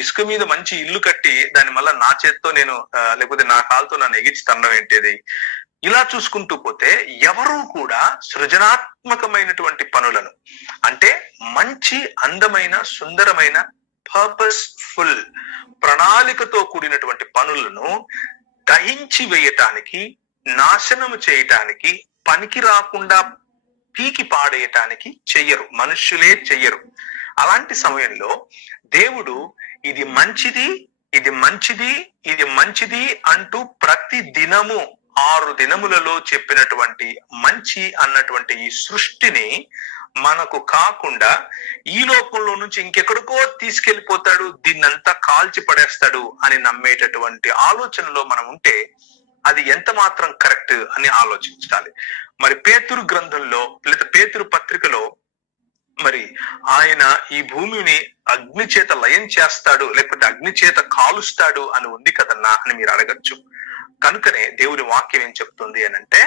ఇసుక మీద మంచి ఇల్లు కట్టి దాన్ని మళ్ళీ నా చేత్తో నేను, లేకపోతే నా కాలుతో నన్ను ఎగిచి తనడం ఏంటిది? ఇలా చూసుకుంటూ పోతే ఎవరూ కూడా సృజనాత్మకమైనటువంటి పనులను, అంటే మంచి అందమైన సుందరమైన పర్పస్ఫుల్ ప్రణాళికతో కూడినటువంటి పనులను దహించి వేయటానికి, నాశనము చేయటానికి, పనికి రాకుండా పీకి పాడేయటానికి చెయ్యరు. మనుష్యులే చెయ్యరు. అలాంటి సమయంలో దేవుడు ఇది మంచిది, ఇది మంచిది, ఇది మంచిది అంటూ ప్రతి దినము 6 దినములలో చెప్పినటువంటి మంచి అన్నటువంటి ఈ సృష్టిని మనకు కాకుండా ఈ లోకంలో నుంచి ఇంకెక్కడికో తీసుకెళ్లిపోతాడు, దీన్నంతా కాల్చి పడేస్తాడు అని నమ్మేటటువంటి ఆలోచనలో మనం ఉంటే అది ఎంత మాత్రం కరెక్ట్ అని ఆలోచించాలి. మరి పేతురు గ్రంథంలో లేదా పేతురు పత్రికలో మరి ఆయన ఈ భూమిని అగ్ని చేత లయం చేస్తాడు, లేకపోతే అగ్ని చేత కాలుస్తాడు అని ఉంది కదన్నా అని మీరు అడగచ్చు. కనుకనే దేవుని వాక్యం ఏం చెప్తుంది అని అంటే,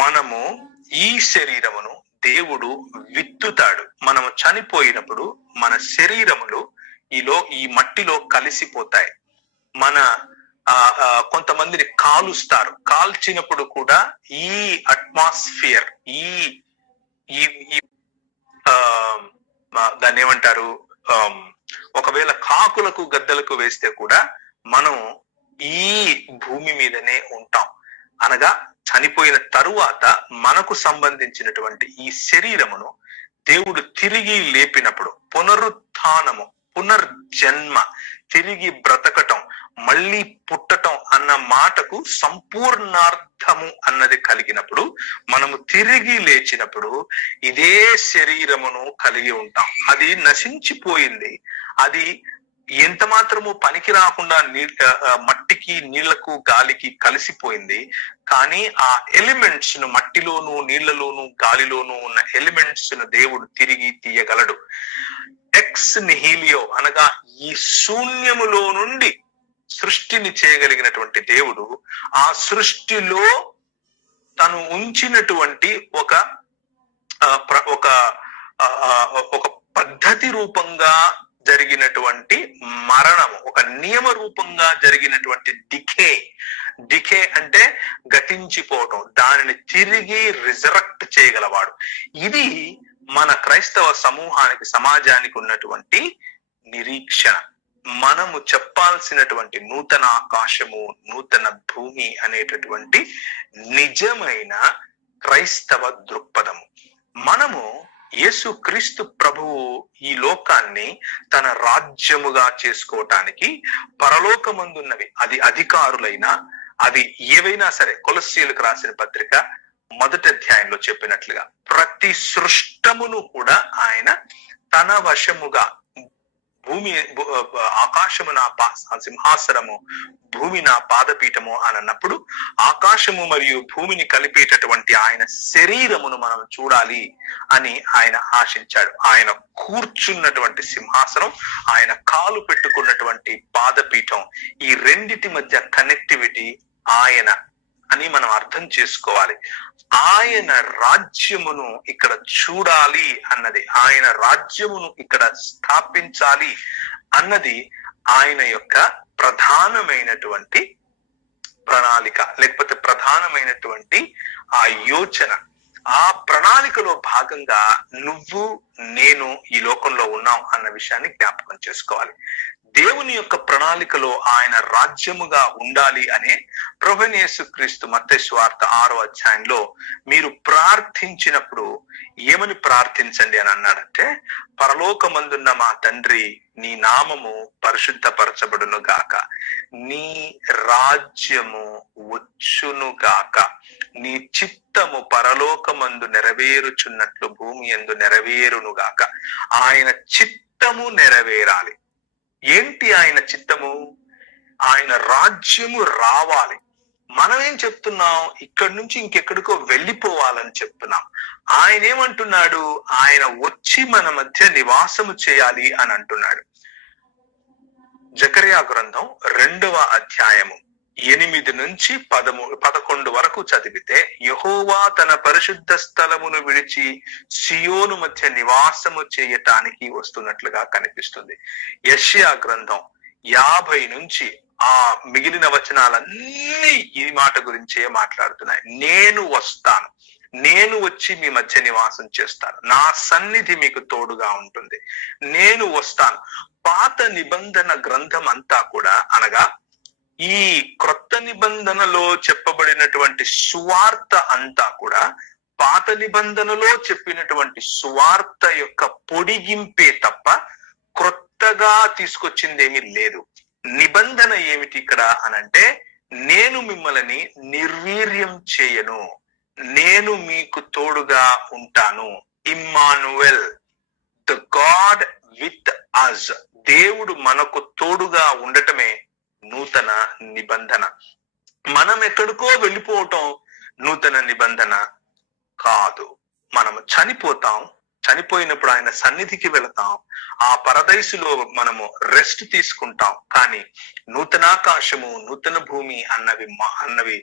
మనము ఈ శరీరమును దేవుడు విత్తుతాడు. మనము చనిపోయినప్పుడు మన శరీరములు ఈ మట్టిలో కలిసిపోతాయి. కొంతమందిని కాలుస్తారు. కాల్చినప్పుడు కూడా ఈ అట్మాస్ఫియర్, దాన్ని ఏమంటారు, ఒకవేళ కాకులకు గద్దలకు వేస్తే కూడా మనం ఈ భూమి మీదనే ఉంటాం. అనగా చనిపోయిన తరువాత మనకు సంబంధించినటువంటి ఈ శరీరమును దేవుడు తిరిగి లేపినప్పుడు, పునరుత్థానము, పునర్జన్మ, తిరిగి బ్రతకటం, మళ్ళీ పుట్టటం అన్న మాటకు సంపూర్ణార్థము అన్నది కలిగినప్పుడు, మనము తిరిగి లేచినప్పుడు ఇదే శరీరమును కలిగి ఉంటాం. అది నశించిపోయింది. అది ఎంత మాత్రము పనికి రాకుండా మట్టికి, నీళ్లకు, గాలికి కలిసిపోయింది. కానీ ఆ ఎలిమెంట్స్ ను, మట్టిలోను, నీళ్లలోను, గాలిలోను ఉన్న ఎలిమెంట్స్ ను దేవుడు తిరిగి తీయగలడు. ఎక్స్ నిహిలియో అనగా ఈ శూన్యములో నుండి సృష్టిని చేయగలిగినటువంటి దేవుడు ఆ సృష్టిలో తను ఉంచినటువంటి ఒక పద్ధతి రూపంగా జరిగినటువంటి మరణము, ఒక నియమ రూపంగా జరిగినటువంటి డికే అంటే గతించిపోవటం, దానిని తిరిగి రిజరెక్ట్ చేయగలవాడు. ఇది మన క్రైస్తవ సమూహానికి, సమాజానికి ఉన్నటువంటి నిరీక్షణ. మనము చెప్పాల్సినటువంటి నూతన ఆకాశము, నూతన భూమి అనేటటువంటి నిజమైన క్రైస్తవ దృక్పథము. మనము యేసుక్రీస్తు ప్రభువు ఈ లోకాన్ని తన రాజ్యముగా చేసుకోవటానికి పరలోకమందున్నవి, అది అధికారులైనా, అది ఏవైనా సరే, కొలస్సీయులకు రాసిన పత్రిక 1వ అధ్యాయంలో చెప్పినట్లుగా ప్రతి సృష్టమును కూడా ఆయన తన వశముగా, ఆకాశము నా సింహాసనము, భూమి నా పాదపీఠము అని అన్నప్పుడు ఆకాశము మరియు భూమిని కలిపేటటువంటి ఆయన శరీరమును మనం చూడాలి అని ఆయన ఆశించాడు. ఆయన కూర్చున్నటువంటి సింహాసనం, ఆయన కాలు పెట్టుకున్నటువంటి పాదపీఠం, ఈ రెండిటి మధ్య కనెక్టివిటీ ఆయన అని మనం అర్థం చేసుకోవాలి. ఆయన రాజ్యమును ఇక్కడ చూడాలి అన్నది, ఆయన రాజ్యమును ఇక్కడ స్థాపించాలి అన్నది ఆయన యొక్క ప్రధానమైనటువంటి ప్రణాళిక, లేకపోతే ప్రధానమైనటువంటి ఆ యోచన. ఆ ప్రణాళికలో భాగంగా నువ్వు నేను ఈ లోకంలో ఉన్నాం అన్న విషయాన్ని జ్ఞాపకం చేసుకోవాలి. దేవుని యొక్క ప్రణాళికలో ఆయన రాజ్యముగా ఉండాలి అనే ప్రభువైన యేసుక్రీస్తు మత్తయి సువార్త 6వ అధ్యాయంలో మీరు ప్రార్థించినప్పుడు ఏమని ప్రార్థించండి అని అన్నాడంటే, పరలోకమందున్న మా తండ్రి, నీ నామము పరిశుద్ధపరచబడును గాక, నీ రాజ్యము వచ్చును గాక, నీ చిత్తము పరలోకమందు నెరవేరుచున్నట్లు భూమి యందు నెరవేరును గాక. ఆయన చిత్తము నెరవేరాలి. ఏంటి ఆయన చిత్తము? ఆయన రాజ్యము రావాలి. మనం ఏం చెప్తున్నాం? ఇక్కడి నుంచి ఇంకెక్కడికో వెళ్ళిపోవాలని చెప్తున్నాం. ఆయన ఏమంటున్నాడు? ఆయన వచ్చి మన మధ్య నివాసము చేయాలి అని అంటున్నాడు. జకర్యా గ్రంథం 2వ అధ్యాయము 8 నుంచి 11 వరకు చదివితే, యెహోవా తన పరిశుద్ధ స్థలమును విడిచి సియోను మధ్య నివాసము చేయటానికి వస్తున్నట్లుగా కనిపిస్తుంది. యెషయా గ్రంథం 50 నుంచి ఆ మిగిలిన వచనాలన్నీ ఈ మాట గురించే మాట్లాడుతున్నాయి. నేను వస్తాను, నేను వచ్చి మీ మధ్య నివాసం చేస్తాను, నా సన్నిధి మీకు తోడుగా ఉంటుంది, నేను వస్తాను. పాత నిబంధన గ్రంథం అంతా కూడా, అనగా ఈ క్రొత్త నిబంధనలో చెప్పబడినటువంటి సువార్త అంతా కూడా పాత నిబంధనలో చెప్పినటువంటి సువార్త యొక్క పొడిగింపే తప్ప క్రొత్తగా తీసుకొచ్చిందేమీ లేదు. నిబంధన ఏమిటి ఇక్కడ అనంటే, నేను మిమ్మల్ని నిర్వీర్యం చేయను, నేను మీకు తోడుగా ఉంటాను. ఇమ్మానువెల్, ద గాడ్ విత్ అస్, దేవుడు మనకు తోడుగా ఉండటమే నూతన నిబంధన. మనం ఎక్కడికో వెళ్ళిపోవటం నూతన నిబంధన కాదు. మనం చనిపోతాం, చనిపోయినప్పుడు ఆయన సన్నిధికి వెళతాం, ఆ పరదైసులో మనము రెస్ట్ తీసుకుంటాం. కానీ నూతనాకాశము, నూతన భూమి అన్నవి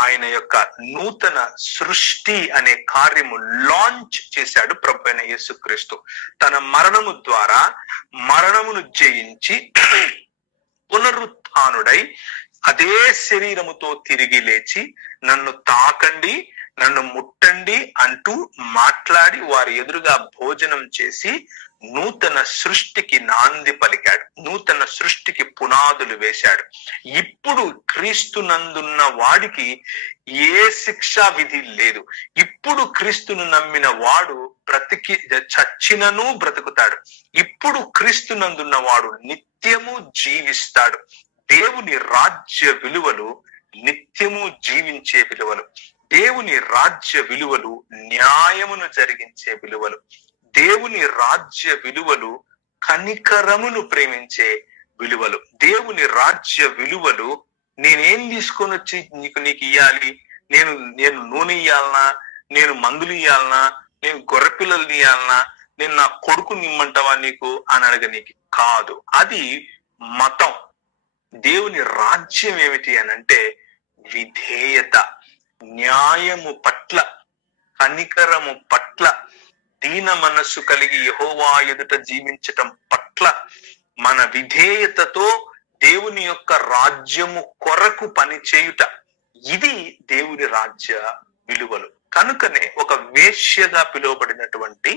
ఆయన యొక్క నూతన సృష్టి అనే కార్యము లాంచ్ చేశాడు ప్రభువైన యేసుక్రీస్తు. తన మరణము ద్వారా మరణమును జయించి పునరుత్థానుడై అదే శరీరముతో తిరిగి లేచి, నన్ను తాకండి, నన్ను ముట్టండి అంటూ మాట్లాడి వారి ఎదురుగా భోజనం చేసి నూతన సృష్టికి నాంది పలికాడు, నూతన సృష్టికి పునాదులు వేశాడు. ఇప్పుడు క్రీస్తునందున్న వాడికి ఏ శిక్షా విధి లేదు. ఇప్పుడు క్రీస్తును నమ్మిన వాడు చచ్చినను బ్రతుకుతాడు. ఇప్పుడు క్రీస్తునందున్న వాడు నిత్యము జీవిస్తాడు. దేవుని రాజ్య విలువలు నిత్యము జీవించే విలువలు. దేవుని రాజ్య విలువలు న్యాయమును జరిగించే విలువలు. దేవుని రాజ్య విలువలు కనికరమును ప్రేమించే విలువలు. దేవుని రాజ్య విలువలు నేనేం తీసుకొని వచ్చి నీకు ఇయ్యాలి, నేను నూనె ఇయ్యాలనా, నేను మందులు ఇయ్యాలనా, నేను గొర్రెపిల్లలు ఇయ్యాలనా, నేను నా కొడుకుని ఇమ్మంటావా నీకు అని అడగనీకి కాదు. అది మతం. దేవుని రాజ్యం ఏమిటి అని అంటే విధేయత, న్యాయము పట్ల, కనికరము పట్ల, దీన మనస్సు కలిగి యెహోవా ఎదుట జీవించటం పట్ల మన విధేయతతో దేవుని యొక్క రాజ్యము కొరకు పని చేయుట, ఇది దేవుని రాజ్య విలువలు. కనుకనే ఒక వేశ్యగా పిలువబడినటువంటి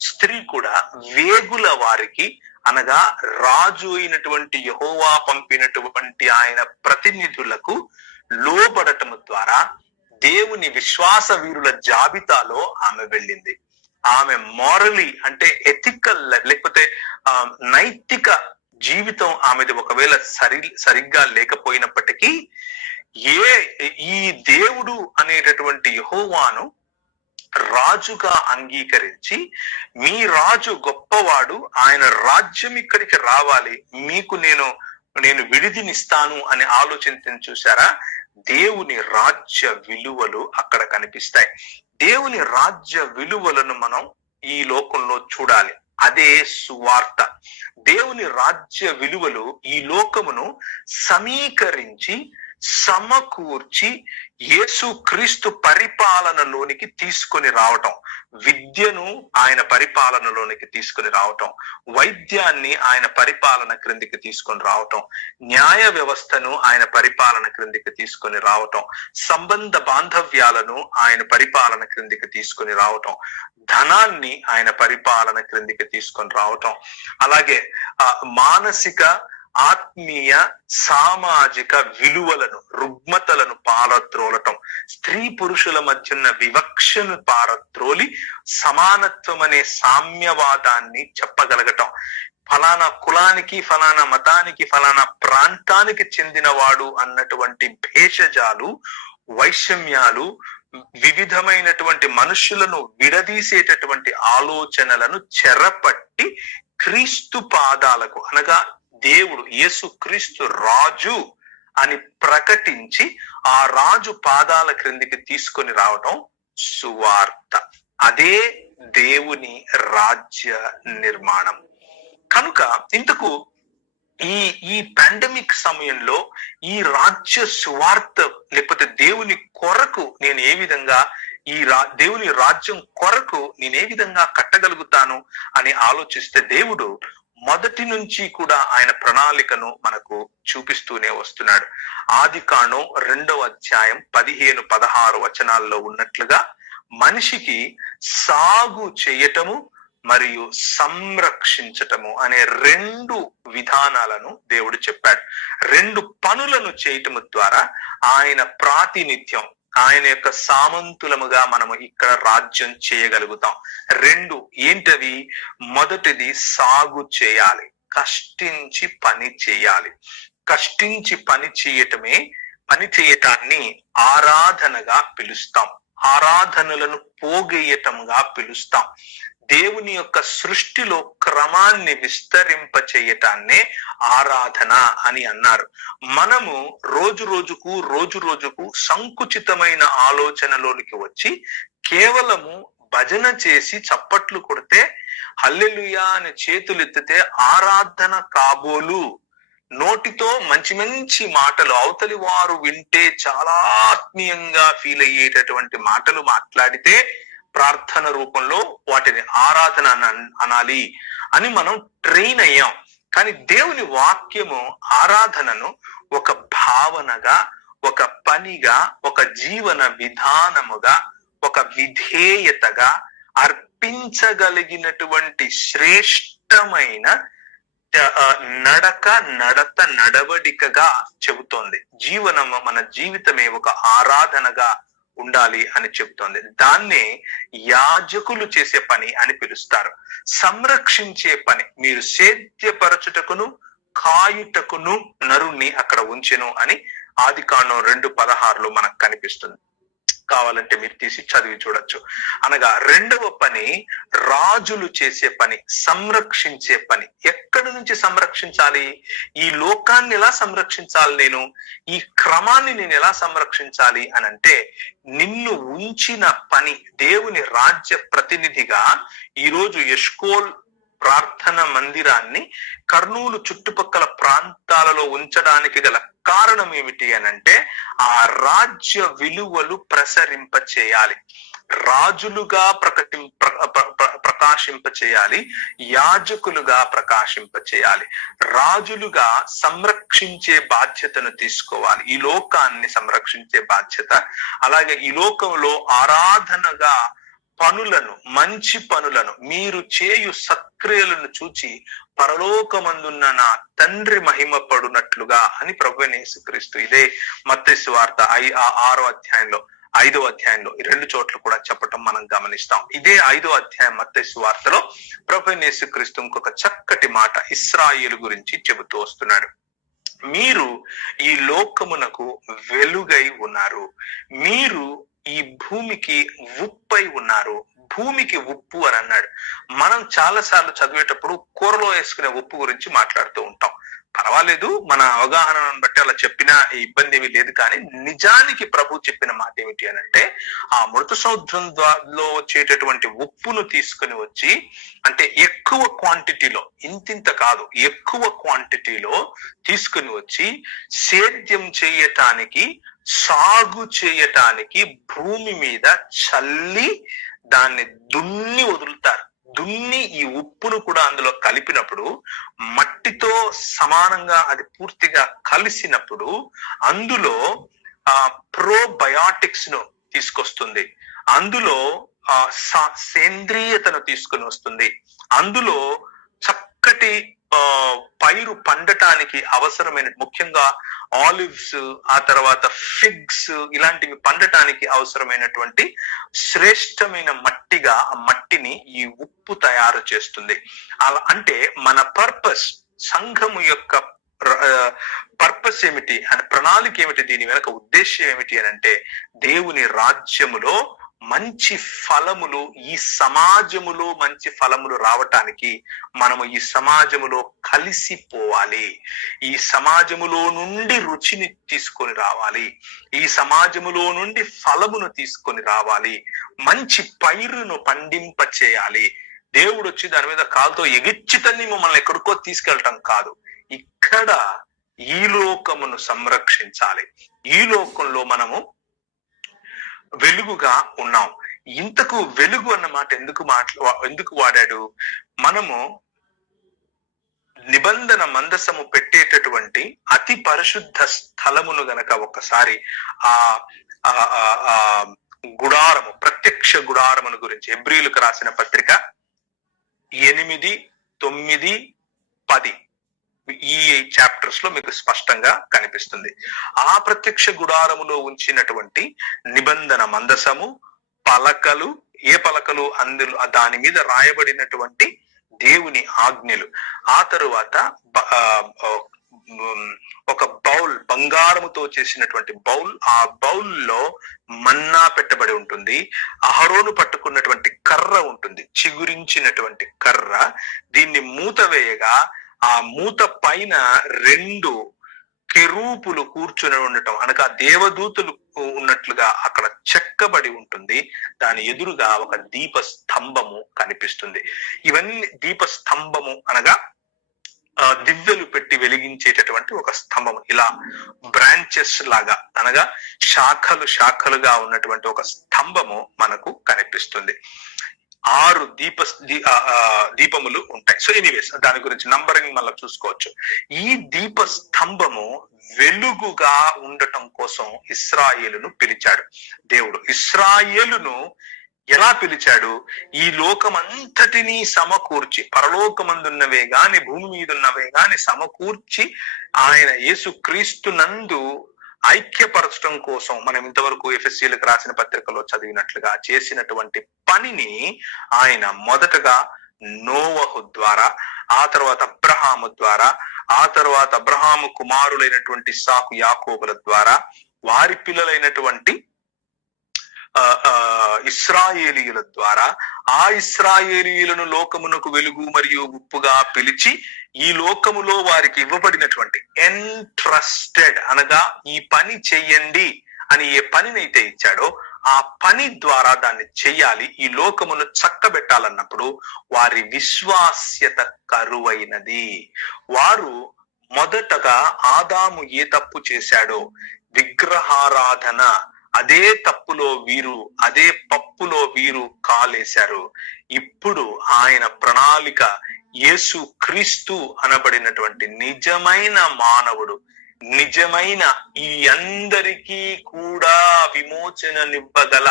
స్త్రీ కూడా వేగుల వారికి, అనగా రాజు అయినటువంటి యెహోవా పంపినటువంటి ఆయన ప్రతినిధులకు లోబడటము ద్వారా దేవుని విశ్వాస వీరుల జాబితాలో ఆమె వెళ్ళింది. ఆమె మోరలీ అంటే ఎథికల్, లేకపోతే నైతిక జీవితం ఆమెది ఒకవేళ సరిగ్గా లేకపోయినప్పటికీ ఈ దేవుడు అనేటటువంటి యెహోవాను రాజుగా అంగీకరించి, మీ రాజు గొప్పవాడు, ఆయన రాజ్యం ఇక్కడికి రావాలి, మీకు నేను విడిదినిస్తాను అనే ఆలోచన చూసారా? దేవుని రాజ్య విలువలు అక్కడ కనిపిస్తాయి. దేవుని రాజ్య విలువలను మనం ఈ లోకంలో చూడాలి. అదే సువార్త. దేవుని రాజ్య విలువలు ఈ లోకమును సమీకరించి, సమకూర్చి యేసుక్రీస్తు పరిపాలనలోనికి తీసుకొని రావటం, విద్యను ఆయన పరిపాలనలోనికి తీసుకొని రావటం, వైద్యాన్ని ఆయన పరిపాలన క్రిందికి తీసుకొని రావటం, న్యాయ వ్యవస్థను ఆయన పరిపాలన క్రిందికి తీసుకొని రావటం, సంబంధ బాంధవ్యాలను ఆయన పరిపాలన క్రిందికి తీసుకొని రావటం, ధనాన్ని ఆయన పరిపాలన క్రిందికి తీసుకొని రావటం, అలాగే మానసిక, ఆత్మీయ, సామాజిక విలువలను, రుగ్మతలను పారద్రోలటం, స్త్రీ పురుషుల మధ్య ఉన్న వివక్షను పారద్రోలి సమానత్వం అనే సామ్యవాదాన్ని చెప్పగలగటం, ఫలానా కులానికి, ఫలానా మతానికి, ఫలానా ప్రాంతానికి చెందినవాడు అన్నటువంటి భేషజాలు, వైషమ్యాలు, వివిధమైనటువంటి మనుషులను విడదీసేటటువంటి ఆలోచనలను చెరపట్టి క్రీస్తు పాదాలకు, అనగా దేవుడు యేసుక్రీస్తు రాజు అని ప్రకటించి ఆ రాజు పాదాల క్రిందికి తీసుకొని రావటం సువార్త. అదే దేవుని రాజ్య నిర్మాణం. కనుక ఇంతకు ఈ పాండమిక్ సమయంలో ఈ రాజ్య సువార్త, లేకపోతే దేవుని కొరకు నేను ఏ విధంగా దేవుని రాజ్యం కొరకు నేను ఏ విధంగా కట్టగలుగుతాను అని ఆలోచిస్తే, దేవుడు మొదటి నుంచి కూడా ఆయన ప్రణాళికను మనకు చూపిస్తూనే వస్తున్నాడు. ఆదికాండం 2వ అధ్యాయం 15-16 వచనాల్లో ఉన్నట్లుగా మనిషికి సాగు చేయటము మరియు సంరక్షించటము అనే 2 విధానాలను దేవుడు చెప్పాడు. 2 పనులను చేయటము ద్వారా ఆయన ప్రాతినిధ్యం, ఆయన యొక్క సామంతులముగా మనము ఇక్కడ రాజ్యం చేయగలుగుతాం. 2 ఏంటవి? మొదటిది సాగు చేయాలి, కష్టించి పని చేయాలి. కష్టించి పని చేయటాన్ని ఆరాధనగా పిలుస్తాం, ఆరాధనలను పోగేయటంగా పిలుస్తాం. దేవుని యొక్క సృష్టిలో క్రమాన్ని విస్తరింప చేయటాన్నే ఆరాధన అని అన్నారు. మనము రోజు రోజుకు సంకుచితమైన ఆలోచనలోనికి వచ్చి కేవలము భజన చేసి చప్పట్లు కొడితే, హల్లెలూయా అని చేతులు ఎత్తితే ఆరాధన కాబోలు. నోటితో మంచి మంచి మాటలు, అవతలి వారు వింటే చాలా ఆత్మీయంగా ఫీల్ అయ్యేటటువంటి మాటలు మాట్లాడితే ప్రార్థన రూపంలో వాటిని ఆరాధన అనాలి అని మనం ట్రైన్ అయ్యాం. కానీ దేవుని వాక్యము ఆరాధనను ఒక భావనగా, ఒక పనిగా, ఒక జీవన విధానముగా, ఒక విధేయతగా, అర్పించగలిగినటువంటి శ్రేష్టమైన నడవడికగా చెబుతోంది. మన జీవితమే ఒక ఆరాధనగా ఉండాలి అని చెబుతోంది. దాన్నే యాజకులు చేసే పని అని పిలుస్తారు. సంరక్షించే పని, మీరు సేద్యపరచుటకును కాయుటకును నరుణ్ణి అక్కడ ఉంచెను అని ఆదికాండం 2:16 మనకు కనిపిస్తుంది. కావాలంటే మీరు తీసి చదివి చూడొచ్చు. అనగా 2వ పని రాజులు చేసే పని, సంరక్షించే పని. ఎక్కడి నుంచి సంరక్షించాలి? ఈ లోకాన్ని ఎలా సంరక్షించాలి? ఈ క్రమాన్ని నేను ఎలా సంరక్షించాలి అని అంటే, నిన్ను ఉంచిన పని, దేవుని రాజ్య ప్రతినిధిగా ఈరోజు ఎష్కోల్ ప్రార్థన మందిరాన్ని కర్నూలు చుట్టుపక్కల ప్రాంతాలలో ఉంచడానికి గల కారణం ఏమిటి అనంటే, ఆ రాజ్య విలువలు ప్రసరింప చేయాలి, రాజులుగా ప్రకాశింప చేయాలి, యాజకులుగా ప్రకాశింప చేయాలి. రాజులుగా సంరక్షించే బాధ్యతను తీసుకోవాలి, ఈ లోకాన్ని సంరక్షించే బాధ్యత. అలాగే ఈ లోకంలో ఆరాధనగా పనులను, మంచి పనులను, మీరు చేయు సత్క్రియలను చూచి పరలోకమందున్న నా తండ్రి మహిమ పడునట్లుగా అని ప్రభువైన యేసుక్రీస్తు ఇదే మత్తయి సువార్త 6వ అధ్యాయంలో 5వ అధ్యాయంలో ఈ 2 చోట్ల కూడా చెప్పటం మనం గమనిస్తాం. ఇదే 5వ అధ్యాయం మత్తయి సువార్తలో ప్రభువైన యేసుక్రీస్తు ఇంకొక చక్కటి మాట ఇశ్రాయేలు గురించి చెబుతూ వస్తున్నాడు. మీరు ఈ లోకమునకు వెలుగై ఉన్నారు, మీరు ఈ భూమికి ఉప్పై ఉన్నారు. భూమికి ఉప్పు అని అన్నాడు. మనం చాలా సార్లు చదివేటప్పుడు కూరలో వేసుకునే ఉప్పు గురించి మాట్లాడుతూ ఉంటాం. పర్వాలేదు, మన అవగాహనను బట్టి అలా చెప్పినా ఇబ్బంది ఏమీ లేదు. కానీ నిజానికి ప్రభు చెప్పిన మాట ఏమిటి అని అంటే, ఆ మృత సముద్రంలో వచ్చేటటువంటి ఉప్పును తీసుకుని వచ్చి, అంటే ఎక్కువ క్వాంటిటీలో, ఇంతింత కాదు, ఎక్కువ క్వాంటిటీలో తీసుకుని వచ్చి సేద్యం చేయటానికి, సాగు చేయటానికి భూమి మీద చల్లి దాన్ని దున్ని వదులుతారు. దున్ని ఈ ఉప్పును కూడా అందులో కలిపినప్పుడు, మట్టితో సమానంగా అది పూర్తిగా కలిసినప్పుడు అందులో ప్రోబయాటిక్స్ ను తీసుకొస్తుంది, అందులో సేంద్రియతను తీసుకుని వస్తుంది, అందులో చక్కటి పైరు పండటానికి అవసరమైన, ముఖ్యంగా ఆలివ్స్, ఆ తర్వాత ఫిగ్స్, ఇలాంటివి పండటానికి అవసరమైనటువంటి శ్రేష్టమైన మట్టిగా ఆ మట్టిని ఈ ఉప్పు తయారు చేస్తుంది. అలా అంటే మన పర్పస్, సంఘము యొక్క పర్పస్ ఏమిటి అని, ప్రణాళిక ఏమిటి, దీని వెనక ఉద్దేశం ఏమిటి అని అంటే, దేవుని రాజ్యములో మంచి ఫలములు, ఈ సమాజములో మంచి ఫలములు రావటానికి మనము ఈ సమాజములో కలిసిపోవాలి. ఈ సమాజములో నుండి రుచిని తీసుకొని రావాలి, ఈ సమాజములో నుండి ఫలమును తీసుకొని రావాలి, మంచి పైరును పండింప చేయాలి. దేవుడు వచ్చి దాని మీద కాలుతో ఎగిచ్చితని మమ్మల్ని ఎక్కడికో తీసుకెళ్ళటం కాదు, ఇక్కడ ఈ లోకమును సంరక్షించాలి. ఈ లోకంలో మనము వెలుగుగా ఉన్నాం. ఇంతకు వెలుగు అన్న మాట ఎందుకు వాడాడు? మనము నిబంధన మందసము పెట్టేటటువంటి అతి పరిశుద్ధ స్థలమును గనక ఒక్కసారి ఆ గుడారము, ప్రత్యక్ష గుడారమును గురించి హెబ్రీయులకు రాసిన పత్రిక 8, 9, 10 ఈ చాప్టర్స్ లో మీకు స్పష్టంగా కనిపిస్తుంది. ఆ ప్రత్యక్ష గుడారములో ఉంచినటువంటి నిబంధన మందసము, పలకలు, ఏ పలకలు, అందులో దాని మీద రాయబడినటువంటి దేవుని ఆజ్ఞలు, ఆ తరువాత ఒక బౌల్, బంగారముతో చేసినటువంటి బౌల్, ఆ బౌల్లో మన్నా పెట్టబడి ఉంటుంది. అహరోను పట్టుకున్నటువంటి కర్ర ఉంటుంది, చిగురించినటువంటి కర్ర. దీన్ని మూత వేయగా ఆ మూత పైన 2 కెరూపులు కూర్చుని ఉండటం, అనగా దేవదూతలు ఉన్నట్లుగా అక్కడ చెక్కబడి ఉంటుంది. దాని ఎదురుగా ఒక దీప స్తంభము కనిపిస్తుంది. ఇవన్నీ దీప స్తంభము అనగా దివ్యలు పెట్టి వెలిగించేటటువంటి ఒక స్తంభము, ఇలా బ్రాంచెస్ లాగా, అనగా శాఖలుగా ఉన్నటువంటి ఒక స్తంభము మనకు కనిపిస్తుంది. 6 దీపములు ఉంటాయి. సో ఎనీవేస్, దాని గురించి నంబరింగ్ మళ్ళీ చూసుకోవచ్చు. ఈ దీప స్తంభము వెలుగుగా ఉండటం కోసం ఇశ్రాయేలును పిలిచాడు దేవుడు. ఇశ్రాయేలును ఎలా పిలిచాడు? ఈ లోకమంతటినీ సమకూర్చి, పరలోకమందున్నవే గాని భూమి మీద ఉన్నవే గాని సమకూర్చి, ఆయన యేసు క్రీస్తునందు ఐక్యపరచడం కోసం మనం ఇంతవరకు ఎఫెసీలకు రాసిన పత్రికలో చదివినట్లుగా చేసినటువంటి పనిని ఆయన మొదటగా నోవహు ద్వారా, ఆ తర్వాత అబ్రహాము ద్వారా, ఆ తర్వాత అబ్రహాము కుమారులైనటువంటి ఇస్సాకు, యాకోబుల ద్వారా, వారి పిల్లలైనటువంటి ఇశ్రాయేలీయుల ద్వారా, ఆ ఇశ్రాయేలీయులను లోకమునకు వెలుగు మరియు ఉప్పుగా పిలిచి, ఈ లోకములో వారికి ఇవ్వబడినటువంటి ఎంట్రస్టెడ్, అనగా ఈ పని చెయ్యండి అని ఏ పనినైతే ఇచ్చాడో ఆ పని ద్వారా దాన్ని చెయ్యాలి, ఈ లోకమును చక్కబెట్టాలన్నప్పుడు వారి విశ్వాస్యత కరువైనది. వారు మొదటగా ఆదాము ఏ తప్పు చేశాడో, విగ్రహారాధన, అదే తప్పులో వీరు, అదే పప్పులో వీరు కాలేశారు. ఇప్పుడు ఆయన ప్రణాళిక, యేసు క్రీస్తు అనబడినటువంటి నిజమైన మానవుడు, నిజమైన ఈ అందరికీ కూడా విమోచననివ్వగల,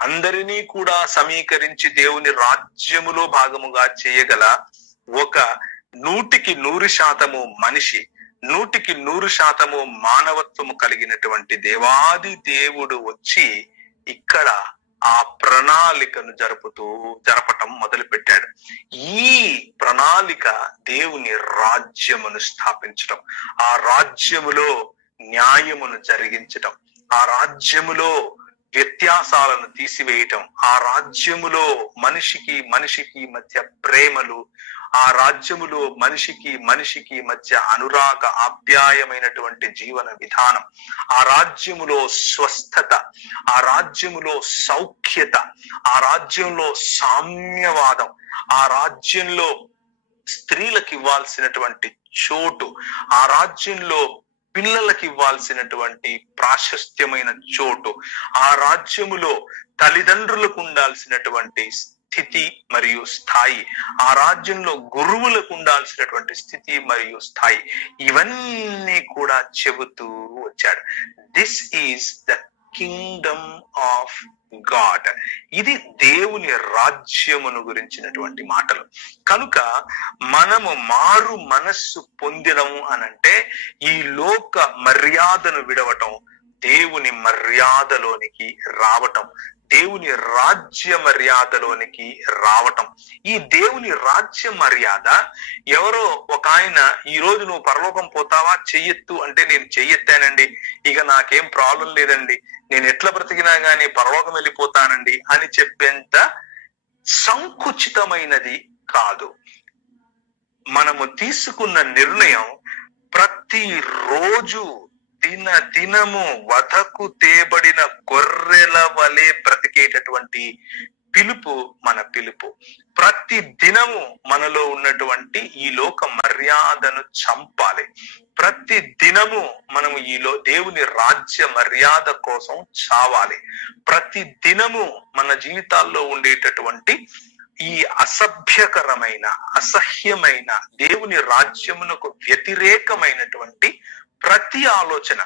అందరినీ కూడా సమీకరించి దేవుని రాజ్యములో భాగముగా చేయగల ఒక 100% మనిషి, 100% మానవత్వము కలిగినటువంటి దేవాది దేవుడు వచ్చి ఇక్కడ ఆ ప్రణాళికను జరపటం మొదలు పెట్టాడు. ఈ ప్రణాళిక దేవుని రాజ్యమును స్థాపించటం, ఆ రాజ్యములో న్యాయమును జరిగించటం, ఆ రాజ్యములో వ్యత్యాసాలను తీసివేయటం, ఆ రాజ్యములో మనిషికి మధ్య ప్రేమలు, ఆ రాజ్యములో మనిషికి మధ్య అనురాగ ఆప్యాయమైనటువంటి జీవన విధానం, ఆ రాజ్యములో స్వస్థత, ఆ రాజ్యములో సౌఖ్యత, ఆ రాజ్యంలో సామ్యవాదం, ఆ రాజ్యంలో స్త్రీలకు ఇవ్వాల్సినటువంటి చోటు, ఆ రాజ్యంలో పిల్లలకి ఇవ్వాల్సినటువంటి ప్రాశస్త్యమైన చోటు, ఆ రాజ్యములో తల్లిదండ్రులకు ఉండాల్సినటువంటి స్థితి మరియు స్థాయి, ఆ రాజ్యంలో గురువులకు ఉండాల్సినటువంటి స్థితి మరియు స్థాయి, ఇవన్నీ కూడా చెబుతూ వచ్చాడు. This is the Kingdom of God. ఇది దేవుని రాజ్యమును గురించినటువంటి మాటలు. కనుక మనము మారు మనస్సు పొందడము అనంటే ఈ లోక మర్యాదను విడవటం, దేవుని మర్యాదలోనికి రావటం, దేవుని రాజ్య మర్యాదలోనికి రావటం. ఈ దేవుని రాజ్య మర్యాద ఎవరో ఒక ఆయన, ఈ రోజు నువ్వు పరలోకం పోతావా చెయ్యెత్తు అంటే నేను చెయ్యెత్తానండి, ఇక నాకేం ప్రాబ్లం లేదండి, నేను ఎట్లా బ్రతికినా గానీ పరలోకం వెళ్ళిపోతానండి అని చెప్పేంత సంకుచితమైనది కాదు. మనము తీసుకున్న నిర్ణయం ప్రతిరోజు దినము వధకు తేబడిన గొర్రెల వలె బ్రతికేటటువంటి పిలుపు మన పిలుపు. ప్రతి దినము మనలో ఉన్నటువంటి ఈ లోక మర్యాదను చంపాలి. ప్రతి దినము మనము దేవుని రాజ్య మర్యాద కోసం చావాలి. ప్రతి దినము మన జీవితాల్లో ఉండేటటువంటి ఈ అసభ్యకరమైన, అసహ్యమైన, దేవుని రాజ్యమునకు వ్యతిరేకమైనటువంటి ప్రతి ఆలోచన,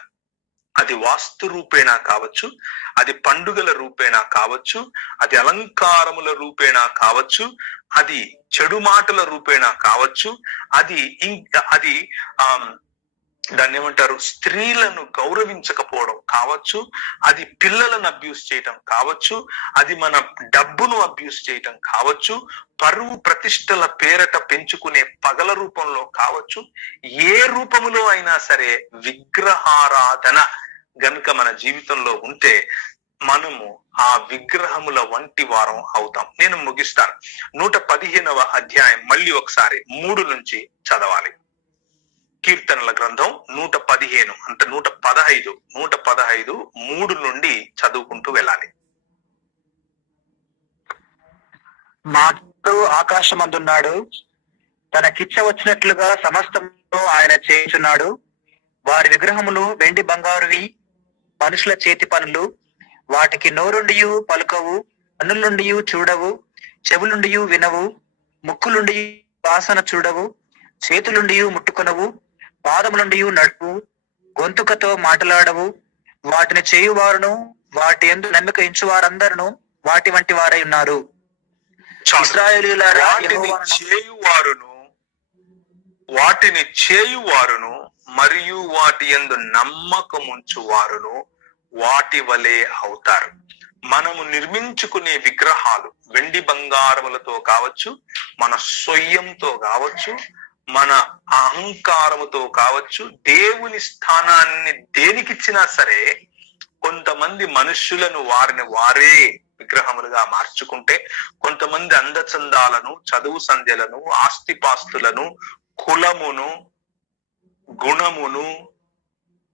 అది వాస్తు రూపేణా కావచ్చు, అది పండుగల రూపేణా కావచ్చు, అది అలంకారముల రూపేణా కావచ్చు, అది చెడు మాటల రూపేణా కావచ్చు, అది దాన్ని ఏమంటారు, స్త్రీలను గౌరవించకపోవడం కావచ్చు, అది పిల్లలను అబ్యూస్ చేయటం కావచ్చు, అది మన డబ్బును అబ్యూస్ చేయటం కావచ్చు, పరువు ప్రతిష్టల పేరట పెంచుకునే పగల రూపంలో కావచ్చు, ఏ రూపములో అయినా సరే విగ్రహారాధన గనుక మన జీవితంలో ఉంటే మనము ఆ విగ్రహముల వంటి వారం అవుతాం. నేను ముగిస్తాను. 115వ అధ్యాయం మళ్ళీ ఒకసారి 3 నుంచి చదవాలి. కీర్తనల గ్రంథం 115 అంటే 115 3 నుండి చదువుకుంటూ వెళ్ళాలి. మాతో ఆకాశమందున్నాడు, తనకిచ్చ వచ్చినట్లుగా సమస్తమును ఆయన చేయుచున్నాడు. వారి విగ్రహములు వెండి బంగారువి, మనుషుల చేతి పనులు. వాటికి నోరుండియు పలుకవు, కన్నులుండి చూడవు, చెవులుండి వినవు, ముక్కులుండి వాసన చూడవు, చేతులుండి ముట్టుకొనవు, పాదములుండి నడుపు, గొంతుకతో మాట్లాడవు. వాటిని చేయువారును వాటి యందు నమ్మిక ఇంచువారందరూ వాటి వంటి వారై ఉన్నారు. ఇశ్రాయేలీయులారా, వాటిని చేయువారును మరియు వాటి యందు నమ్మకముంచువారును వాటి వలె అవుతారు. మనము నిర్మించుకునే విగ్రహాలు వెండి బంగారములతో కావచ్చు, మన సొయ్యంతో కావచ్చు, మన అహంకారముతో కావచ్చు, దేవుని స్థానాన్ని దేనికిచ్చినా సరే కొంతమంది మనుష్యులను వారిని వారే విగ్రహములుగా మార్చుకుంటే, కొంతమంది అందచందాలను, చదువు సంధ్యలను, ఆస్తిపాస్తులను, కులమును, గుణమును,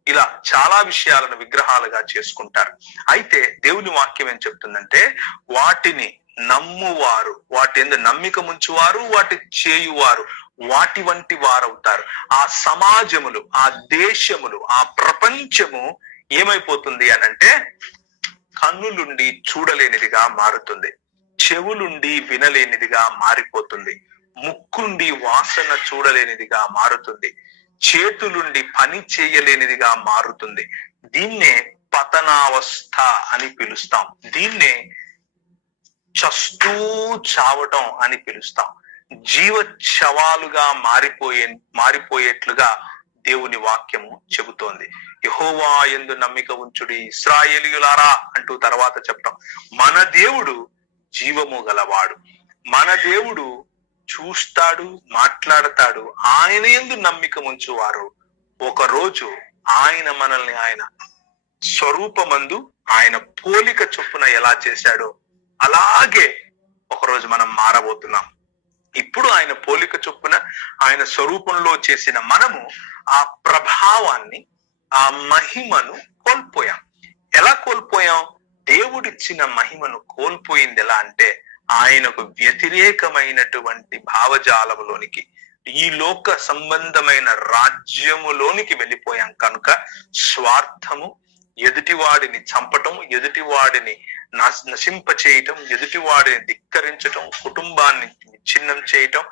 ఇలా చాలా విషయాలను విగ్రహాలుగా చేసుకుంటారు. అయితే దేవుని వాక్యం ఏం చెప్తుందంటే, వాటిని నమ్మువారు, వాటి యందు నమ్మిక ముంచువారు, వాటి చేయువారు వాటి వంటి వారవుతారు. ఆ సమాజములు, ఆ దేశములు, ఆ ప్రపంచము ఏమైపోతుంది అనంటే కన్నులుండి చూడలేనిదిగా మారుతుంది, చెవులుండి వినలేనిదిగా మారిపోతుంది, ముక్కుండి వాసన చూడలేనిదిగా మారుతుంది, చేతులుండి పని చేయలేనిదిగా మారుతుంది. దీన్నే పతనావస్థ అని పిలుస్తాం. దీన్నే చస్తూ చావటం అని పిలుస్తాం. జీవశవాలుగా మారిపోయేట్లుగా దేవుని వాక్యము చెబుతోంది. యెహోవా యందు నమ్మిక ఉంచుడి ఇశ్రాయేలీయులారా అంటూ తర్వాత చెప్పడం. మన దేవుడు జీవము గలవాడు, మన దేవుడు చూస్తాడు, మాట్లాడతాడు. ఆయన యందు నమ్మిక ఉంచువారు ఒక రోజు ఆయన మనల్ని ఆయన స్వరూపమందు ఆయన పోలిక చొప్పున ఎలా చేశాడో అలాగే ఒకరోజు మనం మారబోతున్నాం. ఇప్పుడు ఆయన పోలిక చొప్పున ఆయన స్వరూపంలో చేసిన మనము ఆ ప్రభావాన్ని, ఆ మహిమను కోల్పోయాం. ఎలా కోల్పోయాం? దేవుడిచ్చిన మహిమను కోల్పోయింది ఎలా అంటే ఆయనకు వ్యతిరేకమైనటువంటి భావజాలములోనికి, ఈ లోక సంబంధమైన రాజ్యములోనికి వెళ్ళిపోయాం కనుక స్వార్థము, ఎదుటివాడిని చంపటం, ఎదుటివాడిని నశింప చేయటం, ఎదుటివాడిని ధిక్కరించటం, కుటుంబాన్ని విచ్ఛిన్నం చేయటం,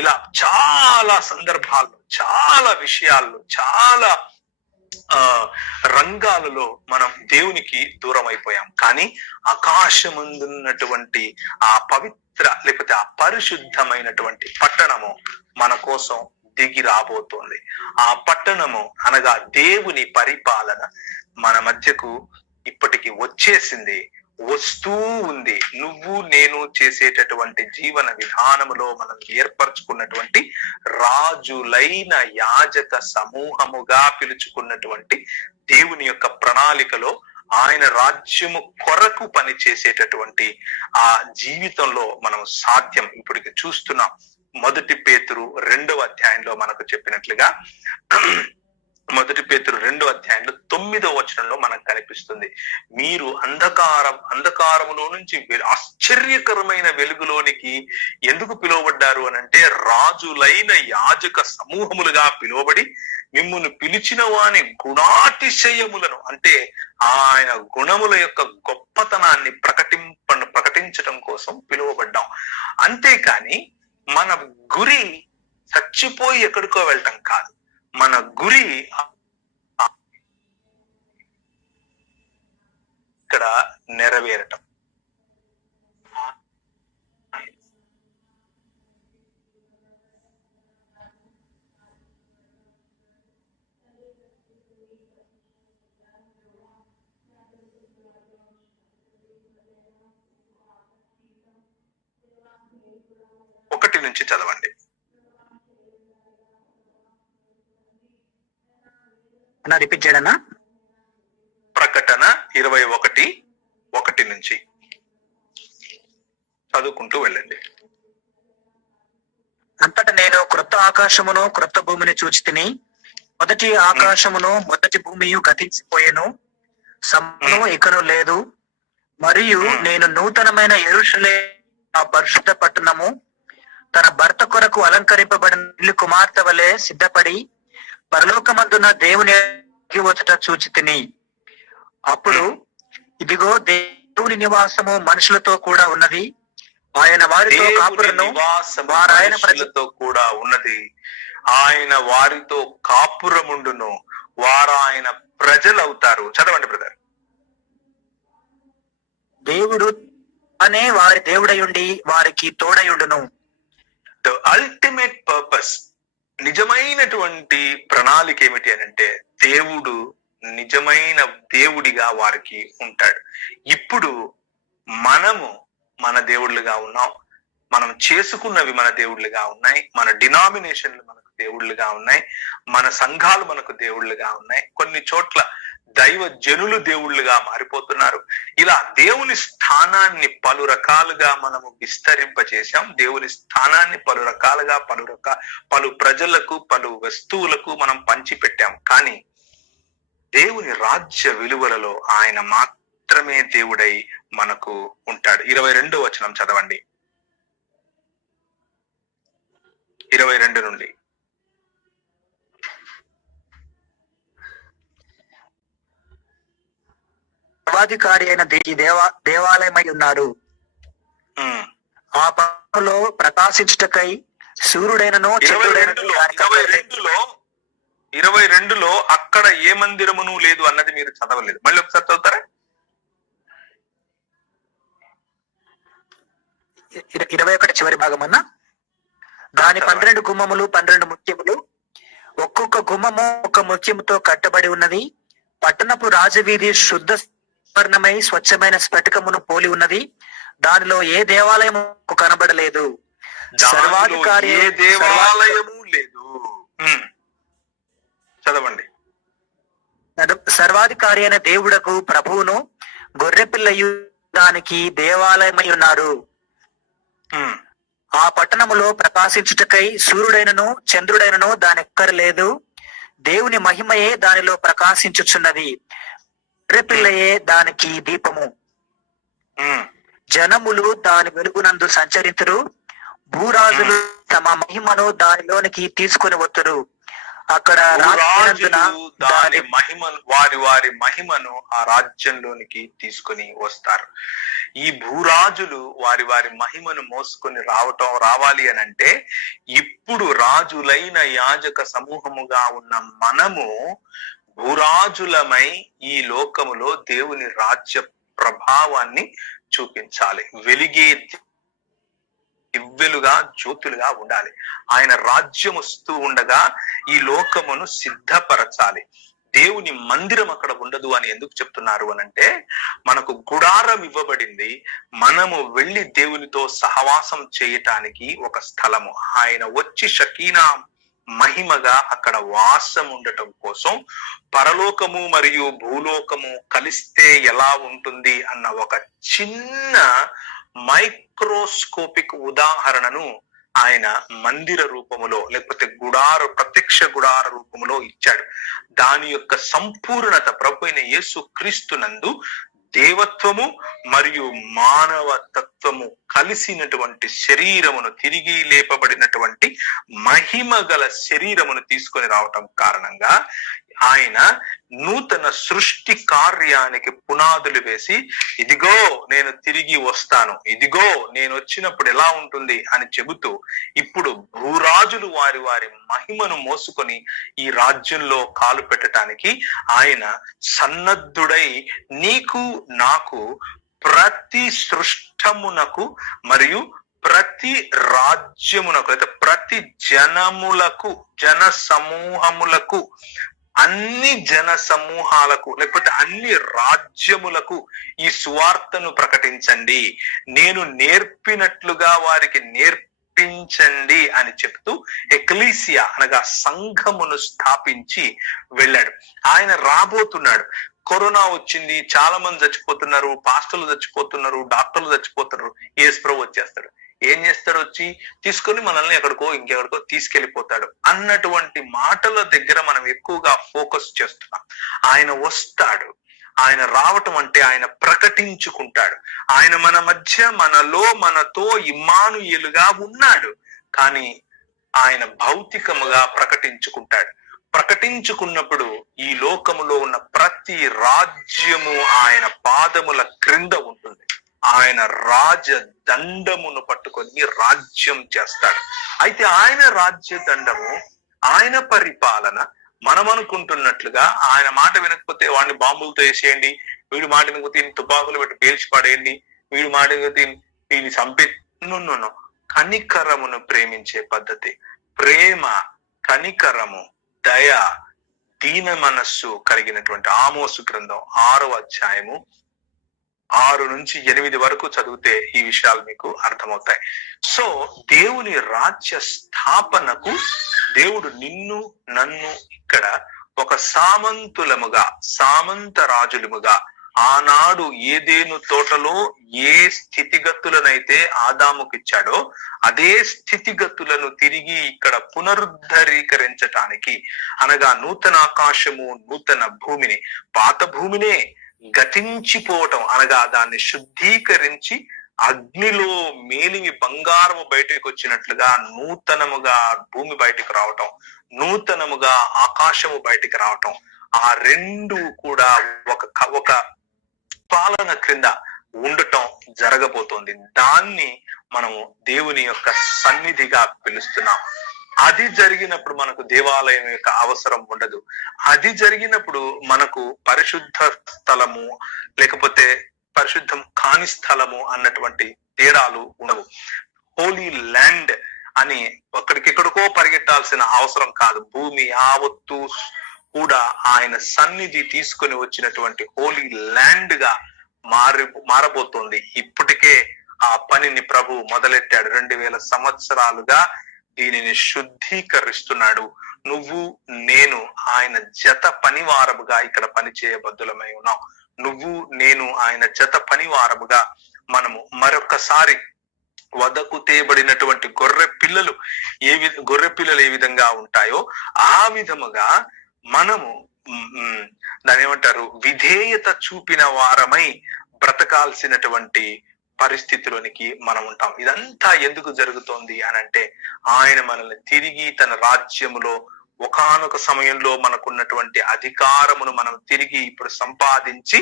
ఇలా చాలా సందర్భాల్లో, చాలా విషయాల్లో, చాలా రంగాలలో మనం దేవునికి దూరం అయిపోయాం. కానీ ఆకాశమందున్నటువంటి ఆ పవిత్ర లేకపోతే ఆ పరిశుద్ధమైనటువంటి పట్టణము మన కోసం దిగి రాబోతోంది. ఆ పట్టణము అనగా దేవుని పరిపాలన మన మధ్యకు ఇప్పటికి వచ్చేసింది, వస్తూ ఉంది. నువ్వు నేను చేసేటటువంటి జీవన విధానములో మనం ఏర్పరచుకున్నటువంటి రాజులైన యాజక సమూహముగా పిలుచుకున్నటువంటి దేవుని యొక్క ప్రణాళికలో ఆయన రాజ్యము కొరకు పని చేసేటటువంటి ఆ జీవితంలో మనం సాధ్యం ఇప్పటికి చూస్తున్నాం. 1 పేతురు 2వ అధ్యాయంలో మనకు చెప్పినట్లుగా 1 పేతురు 2వ అధ్యాయంలో 9వ వచనంలో మనకు కనిపిస్తుంది, మీరు అంధకారములో నుంచి ఆశ్చర్యకరమైన వెలుగులోనికి ఎందుకు పిలువబడ్డారు అని అంటే, రాజులైన యాజక సమూహములుగా పిలువబడి మిమ్మును పిలిచిన వాని గుణాతిశయములను అంటే ఆయన గుణముల యొక్క గొప్పతనాన్ని ప్రకటించటం కోసం పిలువబడ్డాం. అంతేకాని మన గురి చచ్చిపోయి ఎక్కడికో వెళ్ళటం కాదు. మన గురి ఇక్కడ నెరవేరటం. ఒకటి నుంచి చదవండి. రిపీట్ చేయడన్నా? ప్రకటన 21:1 నుంచి చదువుకుంటూ వెళ్ళండి. అంతటా నేను క్రొత్త ఆకాశమును క్రొత్త భూమిని చూచితిని. మొదటి ఆకాశమును మొదటి భూమియు గతించిపోయెను, సమును ఇకను లేదు. మరియు నేను నూతనమైన యెరూషలేము ఆ పరిశుద్ధ పట్టణము తన భర్త కొరకు అలంకరింపబడిన ఇల్లు కుమార్తె వలె సిద్ధపడి పరలోకమందున్న దేవుని వచ్చట చూచితిని. అప్పుడు ఇదిగో దేవుని నివాసము మనుషులతో కూడా ఉన్నది, ఆయన వారితో కాపురను, వారాయన ప్రజలతో కూడా ఉన్నది, ఆయన వారితో కాపురముండును, వారాయన ప్రజలవుతారు. చదవండి బ్రదర్. దేవుడు అనే వారి దేవుడయుండి వారికి తోడయుండును. ద అల్టిమేట్ పర్పస్, నిజమైనటువంటి ప్రణాళిక ఏమిటి అని అంటే, దేవుడు నిజమైన దేవుడిగా వారికి ఉంటాడు. ఇప్పుడు మనము మన దేవుళ్ళుగా ఉన్నాం, మనం చేసుకున్నవి మన దేవుళ్ళుగా ఉన్నాయి, మన డినామినేషన్లు మనకు దేవుళ్ళుగా ఉన్నాయి, మన సంఘాలు మనకు దేవుళ్ళుగా ఉన్నాయి, కొన్ని చోట్ల దైవ జనులు దేవుళ్ళుగా మారిపోతున్నారు. ఇలా దేవుని స్థానాన్ని పలు రకాలుగా మనము విస్తరింపచేసాం. దేవుని స్థానాన్ని పలు రకాలుగా పలు ప్రజలకు, పలు వస్తువులకు మనం పంచిపెట్టాం. కానీ దేవుని రాజ్య విలువలలో ఆయన మాత్రమే దేవుడై మనకు ఉంటాడు. 22వ వచనం చదవండి. 22 నుండి. సర్వాధికారి అయిన దేవాలయమై ఉన్నారు. ఆ పట్టణంలో ప్రకాశించుటకై సూర్యుడైనను చంద్రుడైనను 22లో అక్కడ ఏ మందిరమును లేదు అన్నది మీరు చదవలేదు. మళ్ళీ ఒకసారి చదువుతారా? 21 చివరి భాగం అన్న. దాని 12 గుమ్మములు 12 ముత్యములు, ఒక్కొక్క గుమ్మము ఒక ముత్యముతో కట్టబడి ఉన్నది. పట్టణపు రాజవీధి శుద్ధ వర్ణమై స్వచ్ఛమైన స్ఫటికమును పోలి ఉన్నది. దానిలో ఏ దేవాలయము కనబడలేదు, సర్వాధికారి దేవాలయము లేదు. చదవండి. సర్వాధికారి అయిన దేవుడకు ప్రభువును గొర్రెపిల్లయు దానికి దేవాలయమై ఉన్నారు. ఉమ్, ఆ పట్టణములో ప్రకాశించుటకై సూర్యుడైనను చంద్రుడైనను దానెక్కరలేదు. దేవుని మహిమయే దానిలో ప్రకాశించుచున్నది. గొర్రెపిల్లయే దానికి దీపము. ఉమ్. జనములు దాని వెలుగునందు సంచరింతురు. భూరాజులు తమ మహిమను దానిలోనికి తీసుకుని వత్తురు. అక్కడ రాజునందున దాని మహిమను వారి మహిమను ఆ రాజ్యంలోనికి తీసుకుని వస్తారు. ఈ భూరాజులు వారి మహిమను మోసుకొని రావాలి అని అంటే ఇప్పుడు రాజులైన యాజక సమూహముగా ఉన్న మనము భూరాజులమై ఈ లోకములో దేవుని రాజ్య ప్రభావాన్ని చూపించాలి. వెలిగే దివ్వెలుగా జ్యోతులుగా ఉండాలి. ఆయన రాజ్యం వస్తూ ఉండగా ఈ లోకమును సిద్ధపరచాలి. దేవుని మందిరం అక్కడ ఉండదు అని ఎందుకు చెప్తున్నారు అనంటే, మనకు గుడారం ఇవ్వబడింది. మనము వెళ్ళి దేవునితో సహవాసం చేయటానికి ఒక స్థలము. ఆయన వచ్చి షకీనా మహిమగా అక్కడ వాసం ఉండటం కోసం పరలోకము మరియు భూలోకము కలిస్తే ఎలా ఉంటుంది అన్న ఒక చిన్న మైక్రోస్కోపిక్ ఉదాహరణను ఆయన మందిర రూపములో లేకపోతే ప్రత్యక్ష గుడార రూపములో ఇచ్చాడు. దాని యొక్క సంపూర్ణత ప్రభువైన యేసు క్రీస్తునందు దేవత్వము మరియు మానవ తత్వము కలిసినటువంటి శరీరమును, తిరిగి లేపబడినటువంటి మహిమ గల శరీరమును తీసుకొని రావటం కారణంగా ఆయన నూతన సృష్టి కార్యానికి పునాదులు వేసి, ఇదిగో నేను తిరిగి వస్తాను, ఇదిగో నేను వచ్చినప్పుడు ఎలా ఉంటుంది అని చెబుతూ ఇప్పుడు భూరాజులు వారి మహిమను మోసుకొని ఈ రాజ్యంలో కాలు పెట్టడానికి ఆయన సన్నద్ధుడై నీకు నాకు ప్రతి సృష్టమునకు మరియు ప్రతి రాజ్యమునకు అయితే ప్రతి జన సమూహములకు, అన్ని జన సమూహాలకు లేకపోతే అన్ని రాజ్యములకు ఈ సువార్తను ప్రకటించండి, నేను నేర్పినట్లుగా వారికి నేర్పించండి అని చెప్తూ ఎక్లీసియా అనగా సంఘమును స్థాపించి వెళ్ళాడు. ఆయన రాబోతున్నాడు. కరోనా వచ్చింది, చాలా మంది చచ్చిపోతున్నారు, పాస్టర్లు చచ్చిపోతున్నారు, డాక్టర్లు చచ్చిపోతున్నారు. యేసు ప్రభువు వచ్చేస్తాడు. ఏం చేస్తాడు? వచ్చి తీసుకొని మనల్ని ఇంకెక్కడికో తీసుకెళ్లిపోతాడు అన్నటువంటి మాటల దగ్గర మనం ఎక్కువగా ఫోకస్ చేస్తున్నాం. ఆయన వస్తాడు. ఆయన రావటం అంటే ఆయన ప్రకటించుకుంటాడు. ఆయన మన మధ్య, మనలో, మనతో ఇమ్మానుయేలుగా ఉన్నాడు. కానీ ఆయన భౌతికముగా ప్రకటించుకుంటాడు. ప్రకటించుకున్నప్పుడు ఈ లోకములో ఉన్న ప్రతి రాజ్యము ఆయన పాదముల క్రింద ఉంటుంది. ఆయన రాజ దండమును పట్టుకొని రాజ్యం చేస్తాడు. అయితే ఆయన రాజ్య దండము, ఆయన పరిపాలన మనం అనుకుంటున్నట్లుగా ఆయన మాట వినకపోతే వాడిని బాంబులతో వేసేయండి, వీడి మాట వినకపోతే తుపాకులు పెట్టి పేల్చి పడేయండి, వీడి మాట వినకపోతే వీడిని చంపే. నో. కనికరమును ప్రేమించే పద్ధతి, ప్రేమ, కనికరము, దయ, దీన మనస్సు కలిగినటువంటి ఆమోసు గ్రంథం 6వ అధ్యాయము 6 నుంచి 8 వరకు చదివితే ఈ విషయాలు మీకు అర్థమవుతాయి. సో దేవుని రాజ్య స్థాపనకు దేవుడు నిన్ను నన్ను ఇక్కడ ఒక సామంత రాజులముగా ఆనాడు ఏదేను తోటలో ఏ స్థితిగతులనైతే ఆదాముకి ఇచ్చాడో అదే స్థితిగతులను తిరిగి ఇక్కడ పునరుద్ధరీకరించటానికి, అనగా నూతన ఆకాశము నూతన భూమిని, పాత భూమినే గతించిపోవటం అనగా దాన్ని శుద్ధీకరించి అగ్నిలో మేలిమి బంగారము బయటకు వచ్చినట్లుగా నూతనముగా భూమి బయటకు రావటం, నూతనముగా ఆకాశము బయటకు రావటం, ఆ రెండు కూడా ఒక పాలన క్రింద ఉండటం జరగబోతోంది. దాన్ని మనము దేవుని యొక్క సన్నిధిగా పిలుస్తున్నాం. అది జరిగినప్పుడు మనకు దేవాలయం యొక్క అవసరం ఉండదు. అది జరిగినప్పుడు మనకు పరిశుద్ధ స్థలము లేకపోతే పరిశుద్ధం కాని స్థలము అన్నటువంటి తేడాలు ఉండవు. హోలీ ల్యాండ్ అని ఎక్కడికో పరిగెట్టాల్సిన అవసరం కాదు. భూమి యావత్తు కూడా ఆయన సన్నిధి తీసుకొని వచ్చినటువంటి హోలీ ల్యాండ్ గా మారబోతోంది. ఇప్పటికే ఆ పనిని ప్రభు మొదలెట్టాడు. 2000 సంవత్సరాలుగా దీనిని శుద్ధీకరిస్తున్నాడు. నువ్వు నేను ఆయన జత పనివారముగా ఇక్కడ పని చేయబద్దులమై ఉన్నాం. నువ్వు నేను ఆయన జత పనివారముగా మనము మరొకసారి వదకు తేబడినటువంటి గొర్రె పిల్లలు ఏ విధంగా ఉంటాయో ఆ విధముగా మనము దాని ఏమంటారు, విధేయత చూపిన వారమై బ్రతకాల్సినటువంటి పరిస్థితిలోనికి మనం ఉంటాం. ఇదంతా ఎందుకు జరుగుతోంది అని అంటే, ఆయన మనల్ని తిరిగి తన రాజ్యములో ఒకానొక సమయంలో మనకున్నటువంటి అధికారమును మనం తిరిగి ఇప్పుడు సంపాదించి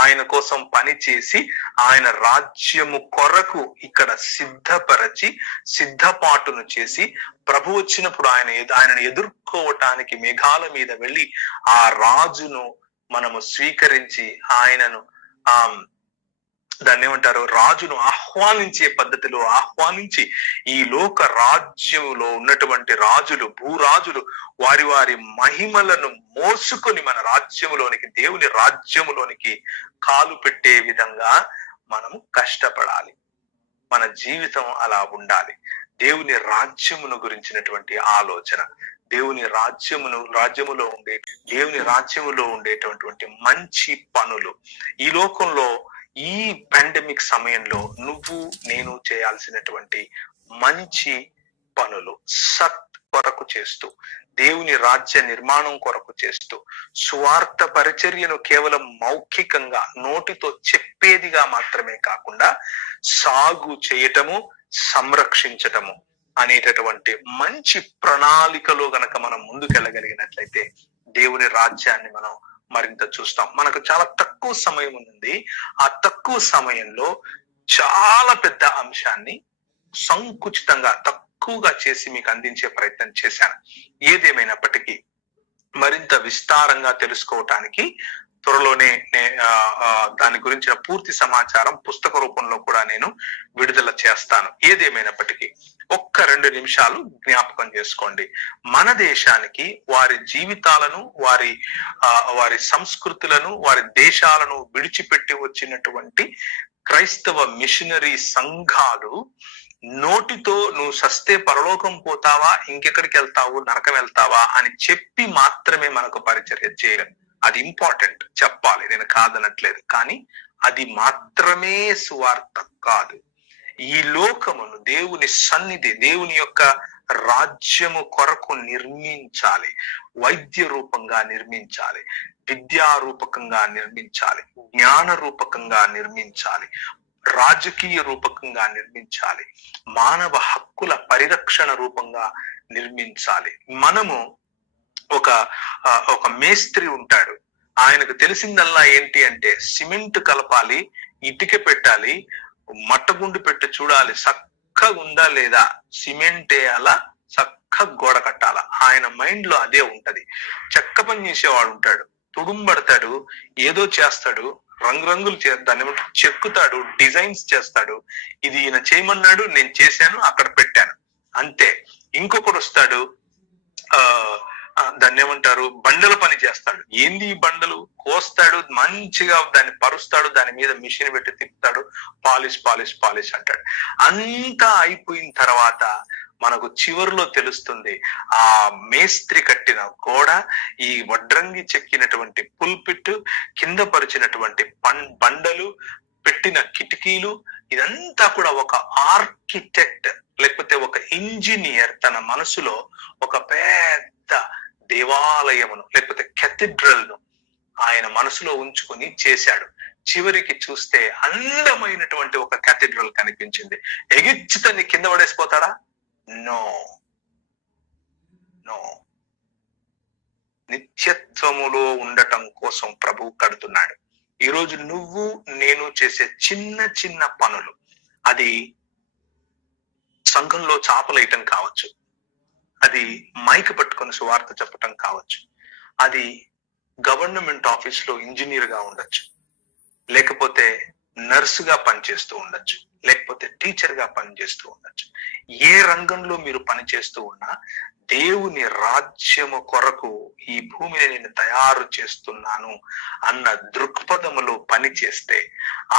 ఆయన కోసం పనిచేసి ఆయన రాజ్యము కొరకు ఇక్కడ సిద్ధపరచి సిద్ధపాటును చేసి ప్రభు వచ్చినప్పుడు ఆయనను ఎదుర్కోవటానికి మేఘాల మీద వెళ్ళి ఆ రాజును మనము స్వీకరించి ఆయనను దాన్ని ఏమంటారు, రాజును ఆహ్వానించే పద్ధతిలో ఆహ్వానించి ఈ లోక రాజ్యంలో ఉన్నటువంటి రాజులు, భూరాజులు వారి వారి మహిమలను మోసుకొని మన రాజ్యములోనికి, దేవుని రాజ్యములోనికి కాలు పెట్టే విధంగా మనము కష్టపడాలి. మన జీవితం అలా ఉండాలి. దేవుని రాజ్యమును గురించినటువంటి ఆలోచన, దేవుని రాజ్యములో ఉండేటటువంటి మంచి పనులు, ఈ లోకంలో ఈ పాండమిక్ సమయంలో నువ్వు నేను చేయాల్సినటువంటి మంచి పనులు, సత్ కొరకు చేస్తూ, దేవుని రాజ్య నిర్మాణం కొరకు చేస్తూ, స్వార్థ పరిచర్యను కేవలం మౌఖికంగా నోటితో చెప్పేదిగా మాత్రమే కాకుండా సాగు చేయటము, సంరక్షించటము అనేటటువంటి మంచి ప్రణాళికలో గనక మనం ముందుకెళ్ళగలిగినట్లయితే దేవుని రాజ్యాన్ని మనం మరింత చూస్తాం. మనకు చాలా తక్కువ సమయం ఉంది. ఆ తక్కువ సమయంలో చాలా పెద్ద అంశాన్ని సంకుచితంగా తక్కువగా చేసి మీకు అందించే ప్రయత్నం చేశాను. ఏదేమైనప్పటికీ మరింత విస్తారంగా తెలుసుకోవటానికి త్వరలోనే దాని గురించిన పూర్తి సమాచారం పుస్తక రూపంలో కూడా నేను విడుదల చేస్తాను. ఏదేమైనప్పటికీ 1-2 నిమిషాలు జ్ఞాపకం చేసుకోండి. మన దేశానికి వారి జీవితాలను, వారి సంస్కృతులను, వారి దేశాలను విడిచిపెట్టి వచ్చినటువంటి క్రైస్తవ మిషనరీ సంఘాలు నోటితో నువ్వు సస్తే పరలోకం పోతావా, ఇంకెక్కడికి వెళ్తావు, నరకం వెళ్తావా అని చెప్పి మాత్రమే మనకు పరిచర్య చేయడం. అది ఇంపార్టెంట్, చెప్పాలి, నేను కాదనట్లేదు. కానీ అది మాత్రమే సువార్త కాదు. ఈ లోకమును దేవుని సన్నిధి, దేవుని యొక్క రాజ్యము కొరకు నిర్మించాలి. వైద్య రూపంగా నిర్మించాలి, విద్యారూపకంగా నిర్మించాలి, జ్ఞాన రూపకంగా నిర్మించాలి, రాజకీయ రూపకంగా నిర్మించాలి, మానవ హక్కుల పరిరక్షణ రూపంగా నిర్మించాలి. మనము ఒక మేస్త్రి ఉంటాడు. ఆయనకు తెలిసిందల్లా ఏంటి అంటే సిమెంట్ కలపాలి, ఇటుక పెట్టాలి, మట్టగుండు పెట్టి చూడాలి చక్కగా ఉందా లేదా, సిమెంట్ వేయాలా, చక్కగా గోడ కట్టాలా. ఆయన మైండ్ లో అదే ఉంటది. చెక్క పని చేసేవాడు ఉంటాడు, తుడుంబడతాడు, ఏదో చేస్తాడు, రంగురంగులు దాన్ని చెక్కుతాడు, డిజైన్స్ చేస్తాడు. ఇది ఈయన చేయమన్నాడు, నేను చేశాను, అక్కడ పెట్టాను, అంతే. ఇంకొకడు వస్తాడు, దాన్ని ఏమంటారు, బండల పని చేస్తాడు. ఏంది ఈ బండలు, కోస్తాడు, మంచిగా దాన్ని పరుస్తాడు, దాని మీద మిషన్ పెట్టి తిప్పుతాడు, పాలిష్ అంటాడు. అంతా అయిపోయిన తర్వాత మనకు చివరిలో తెలుస్తుంది ఆ మేస్త్రి కట్టిన గోడ, ఈ వడ్రంగి చెక్కినటువంటి పుల్పిట్, కింద పరిచినటువంటి బండలు, పెట్టిన కిటికీలు, ఇదంతా కూడా ఒక ఆర్కిటెక్ట్ లేకపోతే ఒక ఇంజనీర్ తన మనసులో ఒక పెద్ద దేవాలయమును లేకపోతే కెథిడ్రల్ ను ఆయన మనసులో ఉంచుకొని చేశాడు. చివరికి చూస్తే అందమైనటువంటి ఒక కెథిడ్రల్ కనిపించింది. ఎగిచ్చితన్ని కింద పడేసిపోతాడా? నో. నిత్యత్వములో ఉండటం కోసం ప్రభువు కడుతున్నాడు. ఈరోజు నువ్వు నేను చేసే చిన్న చిన్న పనులు, అది సంఘంలో చాపలేయటం కావచ్చు, అది మైక్ పట్టుకొని సువార్త చెప్పటం కావచ్చు, అది గవర్నమెంట్ ఆఫీస్ లో ఇంజనీర్ గా ఉండొచ్చు, లేకపోతే నర్సుగా పనిచేస్తూ ఉండొచ్చు, లేకపోతే టీచర్ గా పనిచేస్తూ ఉండొచ్చు. ఏ రంగంలో మీరు పనిచేస్తూ ఉన్నా దేవుని రాజ్యము కొరకు ఈ భూమిని నేను తయారు చేస్తున్నాను అన్న దృక్పథములో పని చేస్తే,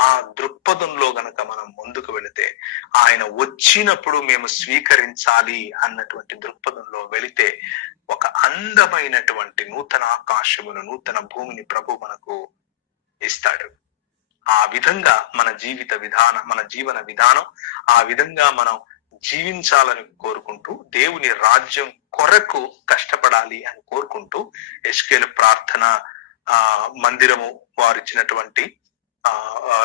ఆ దృక్పథంలో గనక మనం ముందుకు వెళితే, ఆయన వచ్చినప్పుడు మేము స్వీకరించాలి అన్నటువంటి దృక్పథంలో వెళితే, ఒక అందమైనటువంటి నూతన ఆకాశమును, నూతన భూమిని ప్రభు మనకు ఇస్తాడు. ఆ విధంగా మన జీవన విధానం ఆ విధంగా మనం జీవించాలని కోరుకుంటూ, దేవుని రాజ్యం కొరకు కష్టపడాలి అని కోరుకుంటూ, ఎస్కేల్ ప్రార్థన మందిరము వారు ఇచ్చినటువంటి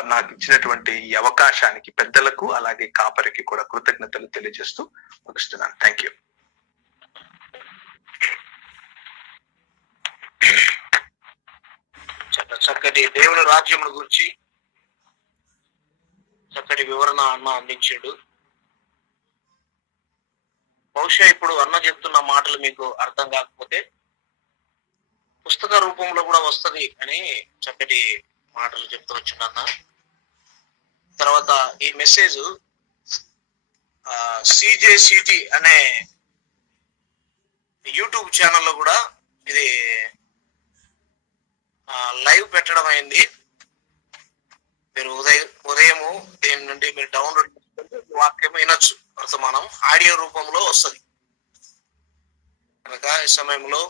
నాకు ఇచ్చినటువంటి ఈ అవకాశానికి పెద్దలకు అలాగే కాపరికి కూడా కృతజ్ఞతలు తెలియజేస్తూ ముగిస్తున్నాను. Thank you. చక్కటి దేవుని రాజ్యమును గురించి చక్కటి వివరణ అన్న అందించాడు. బహుశా ఇప్పుడు అన్న చెప్తున్న మాటలు మీకు అర్థం కాకపోతే పుస్తక రూపంలో కూడా వస్తది అని చక్కటి మాటలు చెప్తూ వచ్చిండు అన్న. తర్వాత ఈ మెసేజ్ CJCT అనే యూట్యూబ్ ఛానల్లో కూడా ఇది లైవ్ పెట్టడం అయింది. మీరు ఉదయము దీని నుండి మీరు డౌన్లోడ్ చేసుకుంటే వాక్యం వినొచ్చు. వర్తమానం ఆడియో రూపంలో వస్తుంది కనుక ఈ సమయంలో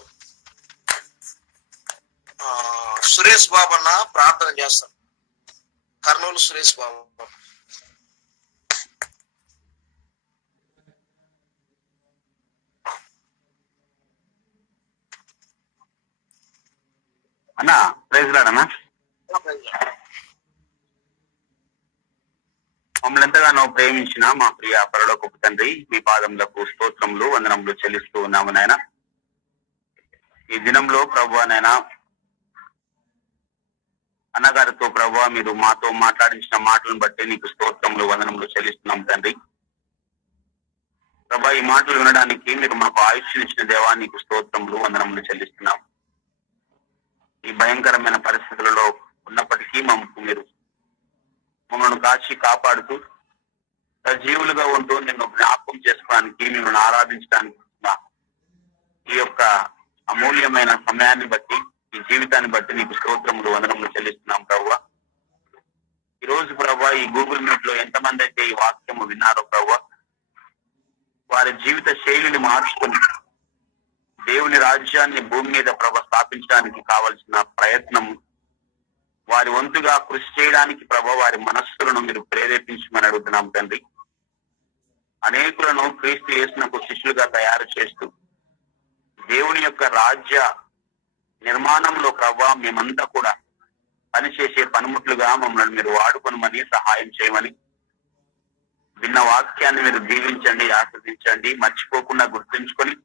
సురేష్ బాబు అన్న ప్రార్థన చేస్తాం. కర్నూలు సురేష్ బాబు. అన్నా ప్రైజ్ లార్డ్ అన్నా. మమ్మల్ని ఎంతగానో ప్రేమించిన మా ప్రియ పరలోకపు తండ్రి, మీ పాదములకు స్తోత్రములు వందనములు చెల్లిస్తూ ఉన్నాము నాయన. ఈ దినంలో ప్రభువా నాయన అన్నగారితో ప్రభువా మీరు మాతో మాట్లాడించిన మాటలను బట్టి నీకు స్తోత్రములు వందనములు చెల్లిస్తున్నాం తండ్రి. ప్రభా ఈ మాటలు వినడానికి మీరు మాకు ఆయుష్నిచ్చిన దేవా నీకు స్తోత్రములు వందనములు చెల్లిస్తున్నాం. ఈ భయంకరమైన పరిస్థితులలో ఉన్నప్పటికీ మీరు మమ్మల్ని కాచి కాపాడుతూ సజీవులుగా ఉంటూ నిన్ను జ్ఞాపకం చేసుకోవడానికి, నిన్ను ఆరాధించడానికి ఈ యొక్క అమూల్యమైన సమయాన్ని బట్టి, ఈ జీవితాన్ని బట్టి నీకు స్తోత్రములు వందనములు చెల్లిస్తున్నాం ప్రభువా. ఈ రోజు ప్రభువా ఈ గూగుల్ మీట్ లో ఎంతమంది అయితే ఈ వాక్యము విన్నారో ప్రభువా, వారి జీవిత శైలిని మార్చుకొని దేవుని రాజ్యాన్ని భూమి మీద స్థాపించడానికి కావలసిన ప్రయత్నం వారి వంతుగా కృషి చేయడానికి వారి మనస్సులను మీరు ప్రేరేపించమని అడుగుతున్నాం తండ్రి. అనేకులను క్రీస్తు యేసునకు శిష్యులుగా తయారు చేస్తూ దేవుని యొక్క రాజ్య నిర్మాణంలో మేమంతా కూడా పనిచేసే పనిముట్లుగా మమ్మల్ని మీరు వాడుకొనమని సహాయం చేయమని, విన్న వాక్యాన్ని మీరు దీవించండి, ఆస్వాదించండి, మర్చిపోకుండా గుర్తుంచుకొని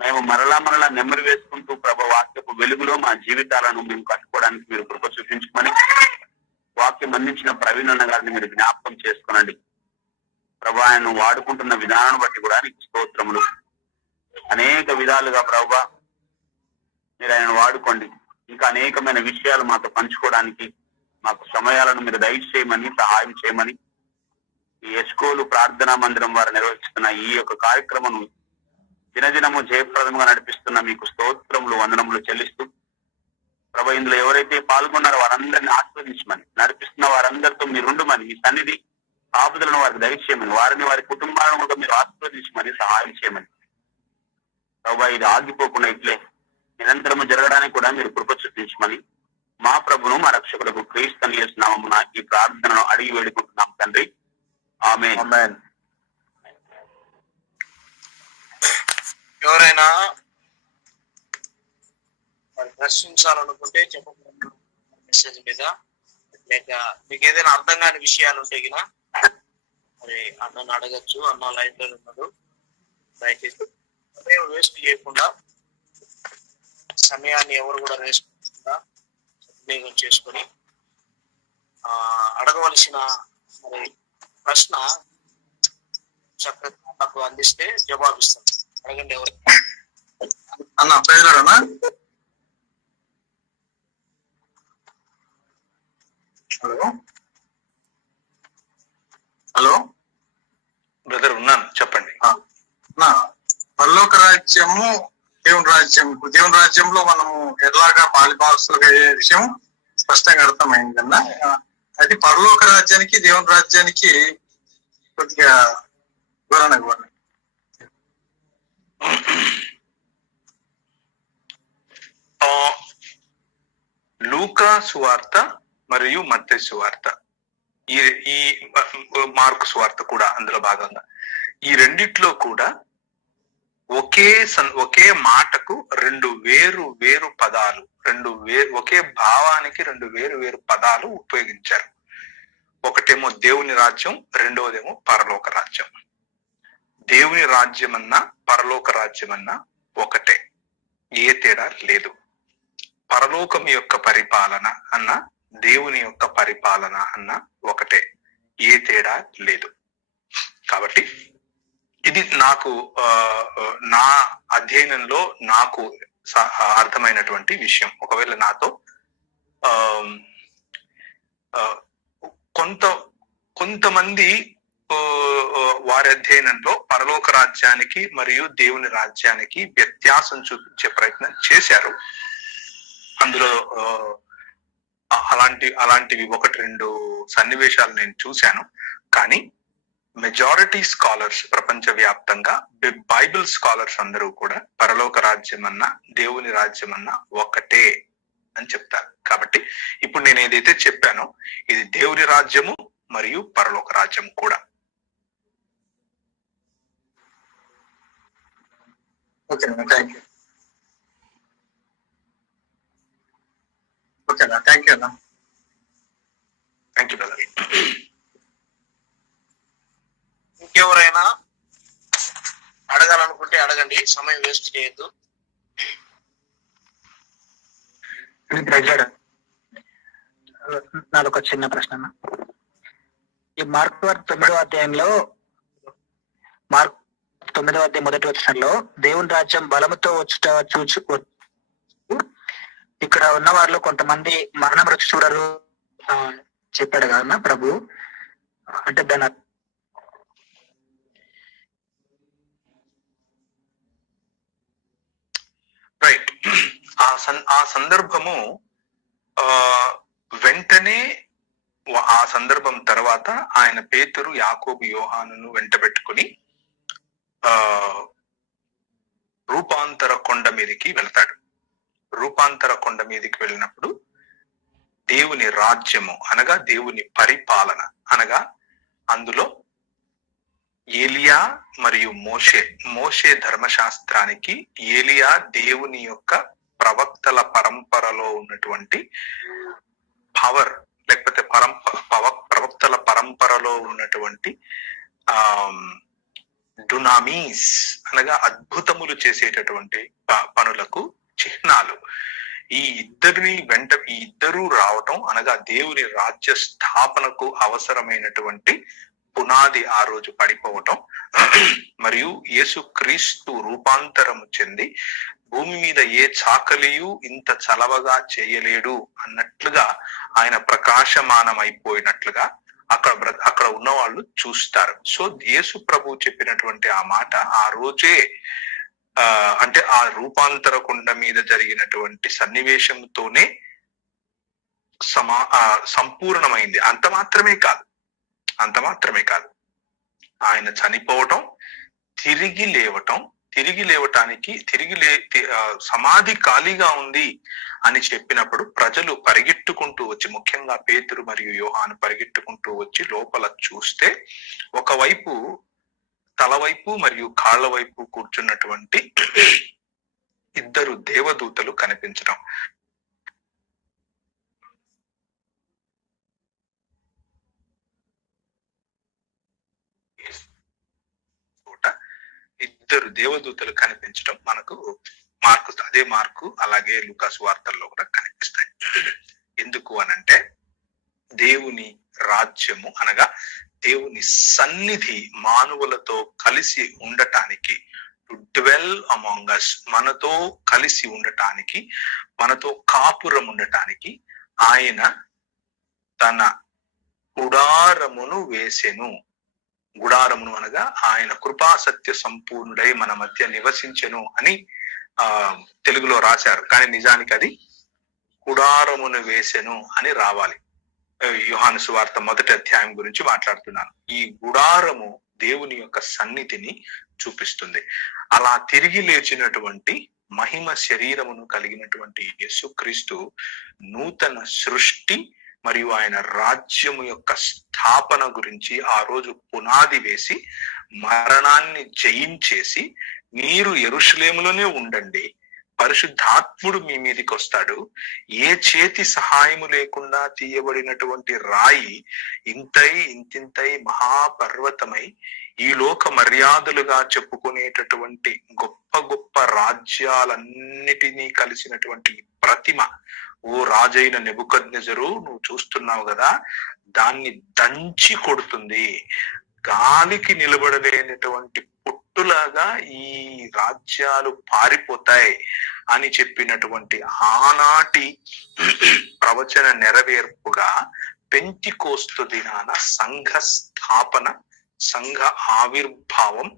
మేము మరలా నెమ్మది వేసుకుంటూ వాక్యపు వెలుగులో మా జీవితాలను మేము కట్టుకోవడానికి మీరు కృప చూపించుకొని, వాక్యం అందించిన ప్రవీణ్ అన్న గారిని మీరు జ్ఞాపకం చేసుకునండి. ఆయన వాడుకుంటున్న విధానాన్ని బట్టి కూడా నీకు స్తోత్రములు. అనేక విధాలుగా మీరు ఆయన వాడుకోండి. ఇంకా అనేకమైన విషయాలు మాతో పంచుకోవడానికి మాకు సమయాలను మీరు దయచేయమని, సహాయం చేయమని, ఈ ఎస్కోలు ప్రార్థనా మందిరం వారు నిర్వహిస్తున్న ఈ యొక్క కార్యక్రమం దినదినము జయప్రదంగా నడిపిస్తున్న మీకు స్తోత్రములు వందనములు చెల్లిస్తూ ఇందులో ఎవరైతే పాల్గొన్నారో వారందరినీ ఆస్వాదించమని, నడిపిస్తున్న వారందరితో మీరుండమని, మీ సన్నిధి కాపుదలను వారికి దయచేయమని, వారిని వారి కుటుంబాలను కూడా మీరు ఆస్వాదించమని సహాయం చేయమని ఇది ఆగిపోకుండా ఇట్లే నిరంతరము జరగడానికి కూడా మీరు కృప చూపించమని మా ప్రభును మా రక్షకులకు క్రీస్తు యేసు నామమున ఈ ప్రార్థనను అడిగి వేడుకుంటున్నాం తండ్రి. ఆమేన్. ఎవరైనా మరి ప్రశ్నించాలనుకుంటే చెప్పకుండా మెసేజ్ మీద, లేక మీకు ఏదైనా అర్థం కాని విషయాలు ఉంటే గిన మరి అన్నను అడగచ్చు. అన్న లైన్ లో ఉన్నాడు. దయచేసి సమయం వేస్ట్ చేయకుండా, సమయాన్ని ఎవరు కూడా వేస్ట్ చేయకుండా సద్వినియోగం చేసుకొని అడగవలసిన మరి ప్రశ్న చక్కగా నాకు అందిస్తే జవాబిస్తాను. అడగండి ఎవరు అన్న ప్రజలన్నా. హలో బ్రదర్ ఉన్నాను, చెప్పండి. పరలోక రాజ్యము దేవుని రాజ్యం. ఇప్పుడు దేవుని రాజ్యంలో మనము ఎలాగా పాలిభాగస్తులుగా అయ్యే విషయం స్పష్టంగా అర్థమైంది అన్న. అది పరలోక రాజ్యానికి దేవుని రాజ్యానికి కొద్దిగా వివరణ ఇవ్వండి. లూకా సువార్త మరియు మత్తయి సువార్త, ఈ ఈ మార్కు సువార్త కూడా అందులో భాగంగా, ఈ రెండిట్లో కూడా ఒకే మాటకు రెండు వేరు పదాలు, ఒకే భావానికి రెండు వేరు పదాలు ఉపయోగించారు. ఒకటేమో దేవుని రాజ్యం, రెండవదేమో పరలోక రాజ్యం. దేవుని రాజ్యం అన్నా పరలోక రాజ్యం అన్నా ఒకటే, ఏ తేడా లేదు. పరలోకం యొక్క పరిపాలన అన్న దేవుని యొక్క పరిపాలన అన్న ఒకటే, ఏ తేడా లేదు. కాబట్టి ఇది నాకు నా అధ్యయనంలో నాకు అర్థమైనటువంటి విషయం. ఒకవేళ నాతో కొంతమంది వారి అధ్యయనంలో పరలోక రాజ్యానికి మరియు దేవుని రాజ్యానికి వ్యత్యాసం చూపించే ప్రయత్నం చేశారు. అందులో అలాంటివి 1-2 సన్నివేశాలు నేను చూశాను. కానీ మెజారిటీ స్కాలర్స్ ప్రపంచవ్యాప్తంగా, బైబిల్ స్కాలర్స్ అందరూ కూడా పరలోక రాజ్యం అన్నా దేవుని రాజ్యం అన్నా ఒకటే అని చెప్తారు. కాబట్టి ఇప్పుడు నేను ఏదైతే చెప్పానో ఇది దేవుని రాజ్యము మరియు పరలోక రాజ్యం కూడా. ఓకేనా, థ్యాంక్ యూ. ఓకేనా, థ్యాంక్ యూ అన్న. Thank you brother. ఇంకెవరైనా అడగాలనుకుంటే అడగండి, సమయం వేస్ట్ చేయొద్దు. నాదొక చిన్న ప్రశ్న. ఈ మార్కు 9వ అధ్యాయంలో, మార్కు 9వ అధ్యాయం మొదటి వచనంలో దేవుని రాజ్యం బలముతో వచ్చుట చూచు, ఇక్కడ ఉన్న వారిలో కొంతమంది మరణం రుచి చూడరు చెప్పాడు కదా ప్రభు. అంటే దాని రైట్. ఆ సందర్భము వెంటనే, ఆ సందర్భం తర్వాత ఆయన పేతురు, యాకోబు, యోహానును వెంట పెట్టుకుని రూపాంతర కొండ మీదకి వెళ్తాడు. రూపాంతర కొండ మీదకి వెళ్ళినప్పుడు దేవుని రాజ్యము అనగా దేవుని పరిపాలన అనగా అందులో ఏలియా మరియు మోషే ధర్మశాస్త్రానికి, ఏలియా దేవుని యొక్క ప్రవక్తల పరంపరలో ఉన్నటువంటి పవర్, లేకపోతే ప్రవక్తల పరంపరలో ఉన్నటువంటి డునామీస్ అనగా అద్భుతములు చేసేటటువంటి పనులకు చిహ్నాలు. ఈ ఇద్దరు రావటం అనగా దేవుని రాజ్య స్థాపనకు అవసరమైనటువంటి పునాది ఆ రోజు పడిపోవటం, మరియు యేసుక్రీస్తు రూపాంతరము చెంది భూమి మీద ఏ చాకలియు ఇంత చలవగా చేయలేడు అన్నట్లుగా ఆయన ప్రకాశమానం అయిపోయినట్లుగా అక్కడ ఉన్న వాళ్ళు చూస్తారు. సో యేసు ప్రభు చెప్పినటువంటి ఆ మాట ఆ రోజే, అంటే ఆ రూపాంతర కొండ మీద జరిగినటువంటి సన్నివేశంతోనే సంపూర్ణమైంది. అంత మాత్రమే కాదు, ఆయన చనిపోవటం, తిరిగి లేవటానికి సమాధి ఖాళీగా ఉంది అని చెప్పినప్పుడు ప్రజలు పరిగెట్టుకుంటూ వచ్చి, ముఖ్యంగా పేతురు మరియు యోహాను పరిగెట్టుకుంటూ వచ్చి లోపల చూస్తే ఒకవైపు తల వైపు మరియు కాళ్ళ వైపు కూర్చున్నటువంటి 2 దేవదూతలు కనిపించడం. ఇద్దరు దేవదూతలు కనిపించడం మనకు అదే మార్కు అలాగే లూకా సువార్తల్లో కూడా కనిపిస్తాయి. ఎందుకు అనంటే దేవుని రాజ్యము అనగా దేవుని సన్నిధి మానవులతో కలిసి ఉండటానికి, టు డ్వెల్ అమాంగ్ us, మనతో కలిసి ఉండటానికి, మనతో కాపురం ఉండటానికి ఆయన తన గుడారమును వేసెను. గుడారమును అనగా ఆయన కృపా సత్య సంపూర్ణుడై మన మధ్య నివసించెను అని తెలుగులో రాశారు. కానీ నిజానికి అది గుడారమును వేసెను అని రావాలి. యోహాను సువార్త 1వ అధ్యాయం గురించి మాట్లాడుతున్నాను. ఈ గుడారము దేవుని యొక్క సన్నిధిని చూపిస్తుంది. అలా తిరిగి లేచినటువంటి మహిమ శరీరమును కలిగినటువంటి యేసుక్రీస్తు నూతన సృష్టి మరియు ఆయన రాజ్యము యొక్క స్థాపన గురించి ఆ రోజు పునాది వేసి మరణాన్ని జయించేసి మీరు యెరూషలేములోనే ఉండండి, పరిశుద్ధాత్ముడు మీ మీదకి వస్తాడు, ఏ చేతి సహాయము లేకుండా తీయబడినటువంటి రాయి ఇంతింతై మహాపర్వతమై ఈ లోక మర్యాదలుగా చెప్పుకునేటటువంటి గొప్ప గొప్ప రాజ్యాలన్నిటినీ కలిసినటువంటి ప్రతిమ, ఓ రాజైన నెబుకద్నెజరు నువ్వు చూస్తున్నావు కదా, దాన్ని దంచి కొడుతుంది, గాలికి నిలబడలేనటువంటి పుట్టులాగా ఈ రాజ్యాలు పారిపోతాయి అని చెప్పినటువంటి ఆనాటి ప్రవచన నెరవేర్పుగా పెంతికోస్తు దినాన సంఘ స్థాపన, సంఘ ఆవిర్భావం,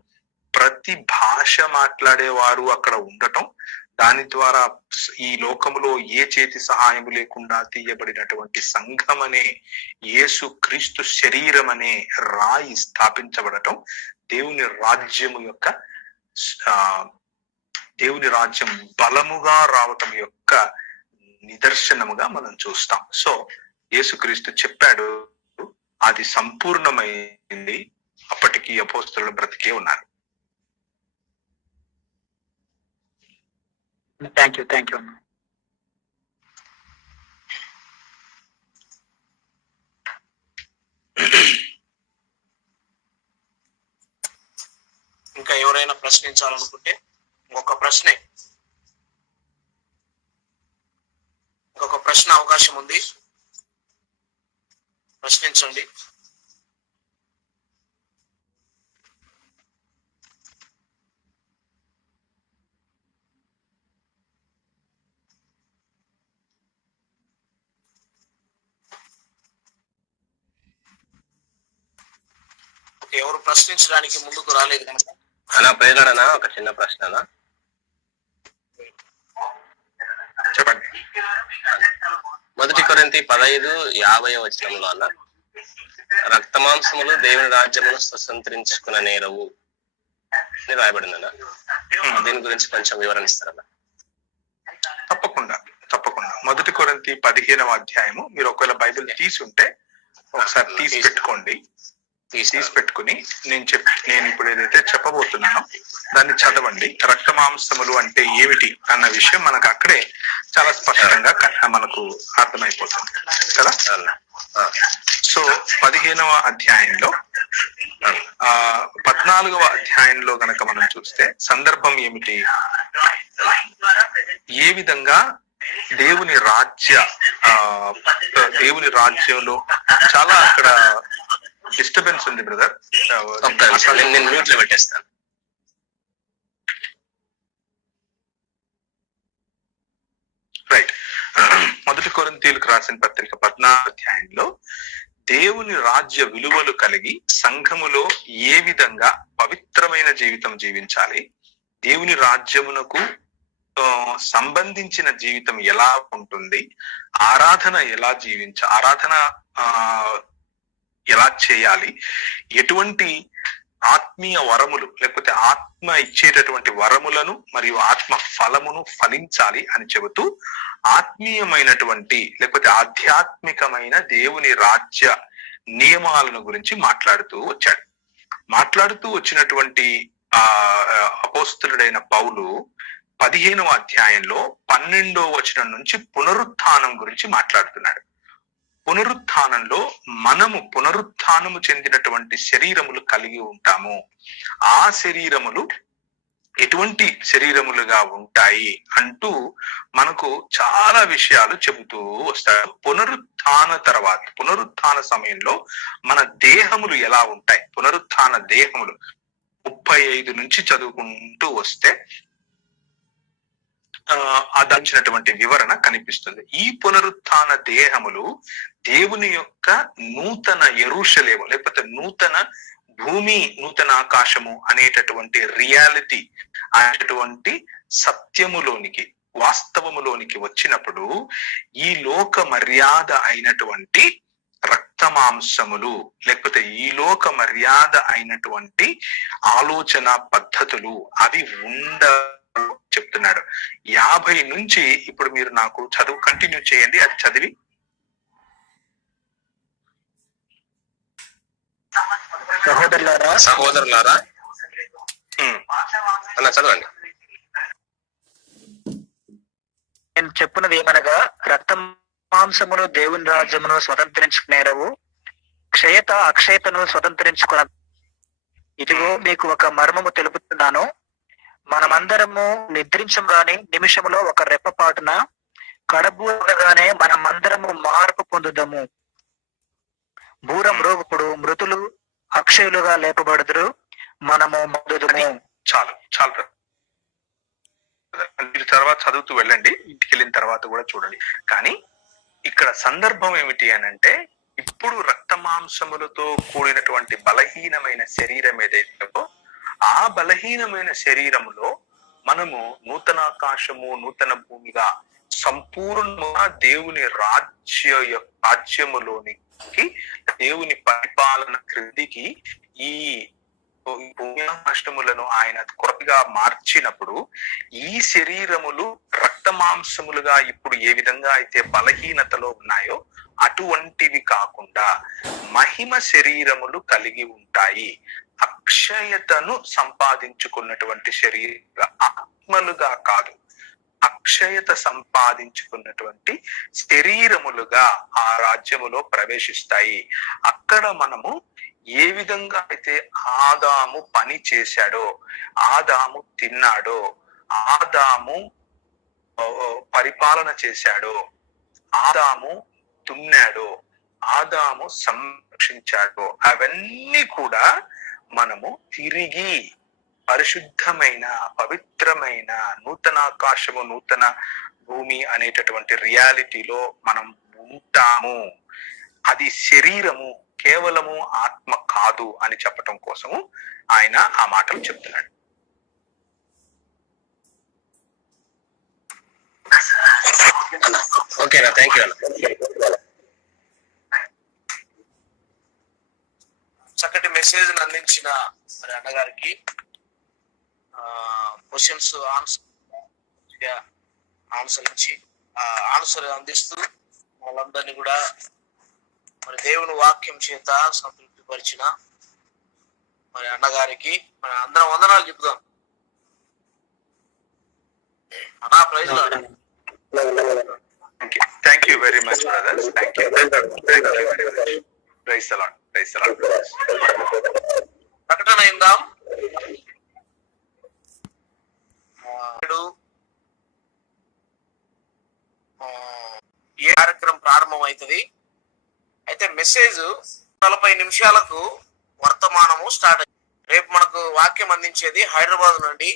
ప్రతి భాష మాట్లాడేవారు అక్కడ ఉండటం, దాని ద్వారా ఈ లోకములో ఏ చేతి సహాయము లేకుండా తీయబడినటువంటి సంఘం అనే యేసు క్రీస్తు శరీరం అనే రాయి స్థాపించబడటం, దేవుని రాజ్యము యొక్క దేవుని రాజ్యం బలముగా రావటం యొక్క నిదర్శనముగా మనం చూస్తాం. సో యేసుక్రీస్తు చెప్పాడు, అది సంపూర్ణమైంది, అప్పటికి అపోస్తలులు బ్రతికే ఉన్నారు. థ్యాంక్ యూ అన్న. ఇంకా ఎవరైనా ప్రశ్నించాలనుకుంటే ఇంకొక ప్రశ్న అవకాశం ఉంది, ప్రశ్నించండి. ఎవరు ప్రశ్నించడానికి ముందుకు రాలేదు కనుక అన్నా ప్రేరణ ఒక చిన్న ప్రశ్న. చెప్పండి. 1 కొరింథీ 15:50 అన్న, రక్తమాంసములు దేవుని రాజ్యమును స్వతంత్రించుకున్న నేరవు అని రాయబడిందన్న. దీని గురించి కొంచెం వివరణ ఇస్తారన్న? తప్పకుండా 1 కొరింథీ 15వ అధ్యాయము మీరు ఒకవేళ బైబిల్ తీసి ఉంటే ఒకసారి తీసి పెట్టుకుని నేను ఇప్పుడు ఏదైతే చెప్పబోతున్నానో దాన్ని చదవండి. రక్తమాంసములు అంటే ఏమిటి అన్న విషయం మనకు అక్కడే చాలా స్పష్టంగా మనకు అర్థమైపోతుంది కదా. సో 15వ అధ్యాయంలో 14వ అధ్యాయంలో గనక మనం చూస్తే సందర్భం ఏమిటి, ఏ విధంగా దేవుని రాజ్యంలో చాలా అక్కడ డిస్టర్బెన్స్ ఉంది బ్రదర్. నేను మ్యూట్ లో పెట్టేస్తాను. రైట్. 1 కొరింథీయులకు రాసిన పత్రిక 14వ అధ్యాయంలో దేవుని రాజ్య విలువలు కలిగి సంఘములో ఏ విధంగా పవిత్రమైన జీవితం జీవించాలి, దేవుని రాజ్యమునకు సంబంధించిన జీవితం ఎలా ఉంటుంది, ఆరాధన ఎలా చేయాలి, ఎటువంటి ఆత్మీయ వరములు లేకపోతే ఆత్మ ఇచ్చేటటువంటి వరములను మరియు ఆత్మ ఫలమును ఫలించాలి అని చెబుతూ ఆత్మీయమైనటువంటి లేకపోతే ఆధ్యాత్మికమైన దేవుని రాజ్య నియమాలను గురించి మాట్లాడుతూ వచ్చినటువంటి అపోస్తలుడైన పౌలు 15వ అధ్యాయంలో 12వ వచనం నుంచి పునరుత్థానం గురించి మాట్లాడుతున్నాడు. పునరుత్థానంలో మనము పునరుత్థానము చెందినటువంటి శరీరములు కలిగి ఉంటాము. ఆ శరీరములు ఎటువంటి శరీరములుగా ఉంటాయి అంటూ మనకు చాలా విషయాలు చెబుతూ వస్తాడు. పునరుత్థాన సమయంలో మన దేహములు ఎలా ఉంటాయి, పునరుత్థాన దేహములు 35 నుంచి చదువుకుంటూ వస్తే అదంచినటువంటి వివరణ కనిపిస్తుంది. ఈ పునరుత్థాన దేహములు దేవుని యొక్క నూతన యెరూషలేము లేకపోతే నూతన భూమి, నూతన ఆకాశము అనేటటువంటి రియాలిటీ అనేటటువంటి సత్యములోనికి, వాస్తవములోనికి వచ్చినప్పుడు ఈ లోక మర్యాద అయినటువంటి రక్తమాంసములు లేకపోతే ఈ లోక మర్యాద అయినటువంటి ఆలోచన పద్ధతులు అవి చెప్తున్నాడు. 50 నుంచి ఇప్పుడు మీరు నాకు చదువు కంటిన్యూ చేయండి, అది చదివి. సహోదరులారా అన్న చదవండి. నేను చెప్పున్నది ఏమనగా, రక్త మాంసమును దేవుని రాజ్యమును స్వతంత్రించుకునేరవు, క్షయత అక్షయతను స్వతంత్రించుకున్న. ఇదిగో మీకు ఒక మర్మము తెలుపుతున్నాను, మనమందరము నిద్రించం రాని నిమిషములో ఒక రెప్పపాటున కడబూరగానే మనమందరము మార్పు పొందుదము. బూరం రోగుపుడు మృతులు అక్షయులుగా లేపబడుదురు, మనము మందుదుము. చాలు చాలు, మీరు తర్వాత చదువుతూ వెళ్ళండి, ఇంటికి వెళ్ళిన తర్వాత కూడా చూడండి. కానీ ఇక్కడ సందర్భం ఏమిటి అనంటే, ఇప్పుడు రక్త మాంసములతో కూడినటువంటి బలహీనమైన శరీరం ఏదైతే, ఆ బలహీనమైన శరీరములో మనము నూతనాకాశము నూతన భూమిగా సంపూర్ణంగా దేవుని రాజ్యములోనికి, దేవుని పరిపాలన క్రిందికి ఈ భూమ్యాకాశములను ఆయన కొరతగా మార్చినప్పుడు, ఈ శరీరములు రక్త మాంసములుగా ఇప్పుడు ఏ విధంగా అయితే బలహీనతలో ఉన్నాయో అటువంటివి కాకుండా మహిమ శరీరములు కలిగి ఉంటాయి. అక్షయతను సంపాదించుకున్నటువంటి శరీర ఆత్మలుగా కాదు, అక్షయత సంపాదించుకున్నటువంటి శరీరములుగా ఆ రాజ్యములో ప్రవేశిస్తాయి. అక్కడ మనము ఏ విధంగా అయితే ఆదాము పని చేశాడో, ఆదాము తిన్నాడో, ఆదాము పరిపాలన చేశాడో, ఆదాము దున్నాడో, ఆదాము సంరక్షించాడో, అవన్నీ కూడా మనము తిరిగి పరిశుద్ధమైన పవిత్రమైన నూతనాకాశము నూతన భూమి అనేటటువంటి రియాలిటీలో మనం ఉంటాము. అది శరీరము, కేవలము ఆత్మ కాదు అని చెప్పటం కోసము ఆయన ఆ మాటలు చెప్తున్నాడు. ఓకేనా, థ్యాంక్ యూ అన్న. చక్కటి మెసేజ్ అందించిన మరి అన్నగారికి క్వశ్చన్స్ ఆన్సర్ ఇచ్చి ఆన్సర్ అందిస్తూ వాళ్ళందరినీ కూడా మరి దేవుని వాక్యం చేత సంతృప్తి పరిచిన మరి అన్నగారికి మరి అందరం వందనాలు చెప్తాం. అన్నా praise lord. Thank you very much brothers, thank you. Praise the lord, praise the lord. ప్రకటన అయిందాం. ఏ కార్యక్రమం ప్రారంభం అవుతుంది అయితే మెసేజ్ 40 నిమిషాలకు వర్తమానము స్టార్ట్ అయింది. రేపు మనకు వాక్యం అందించేది హైదరాబాద్ నుండి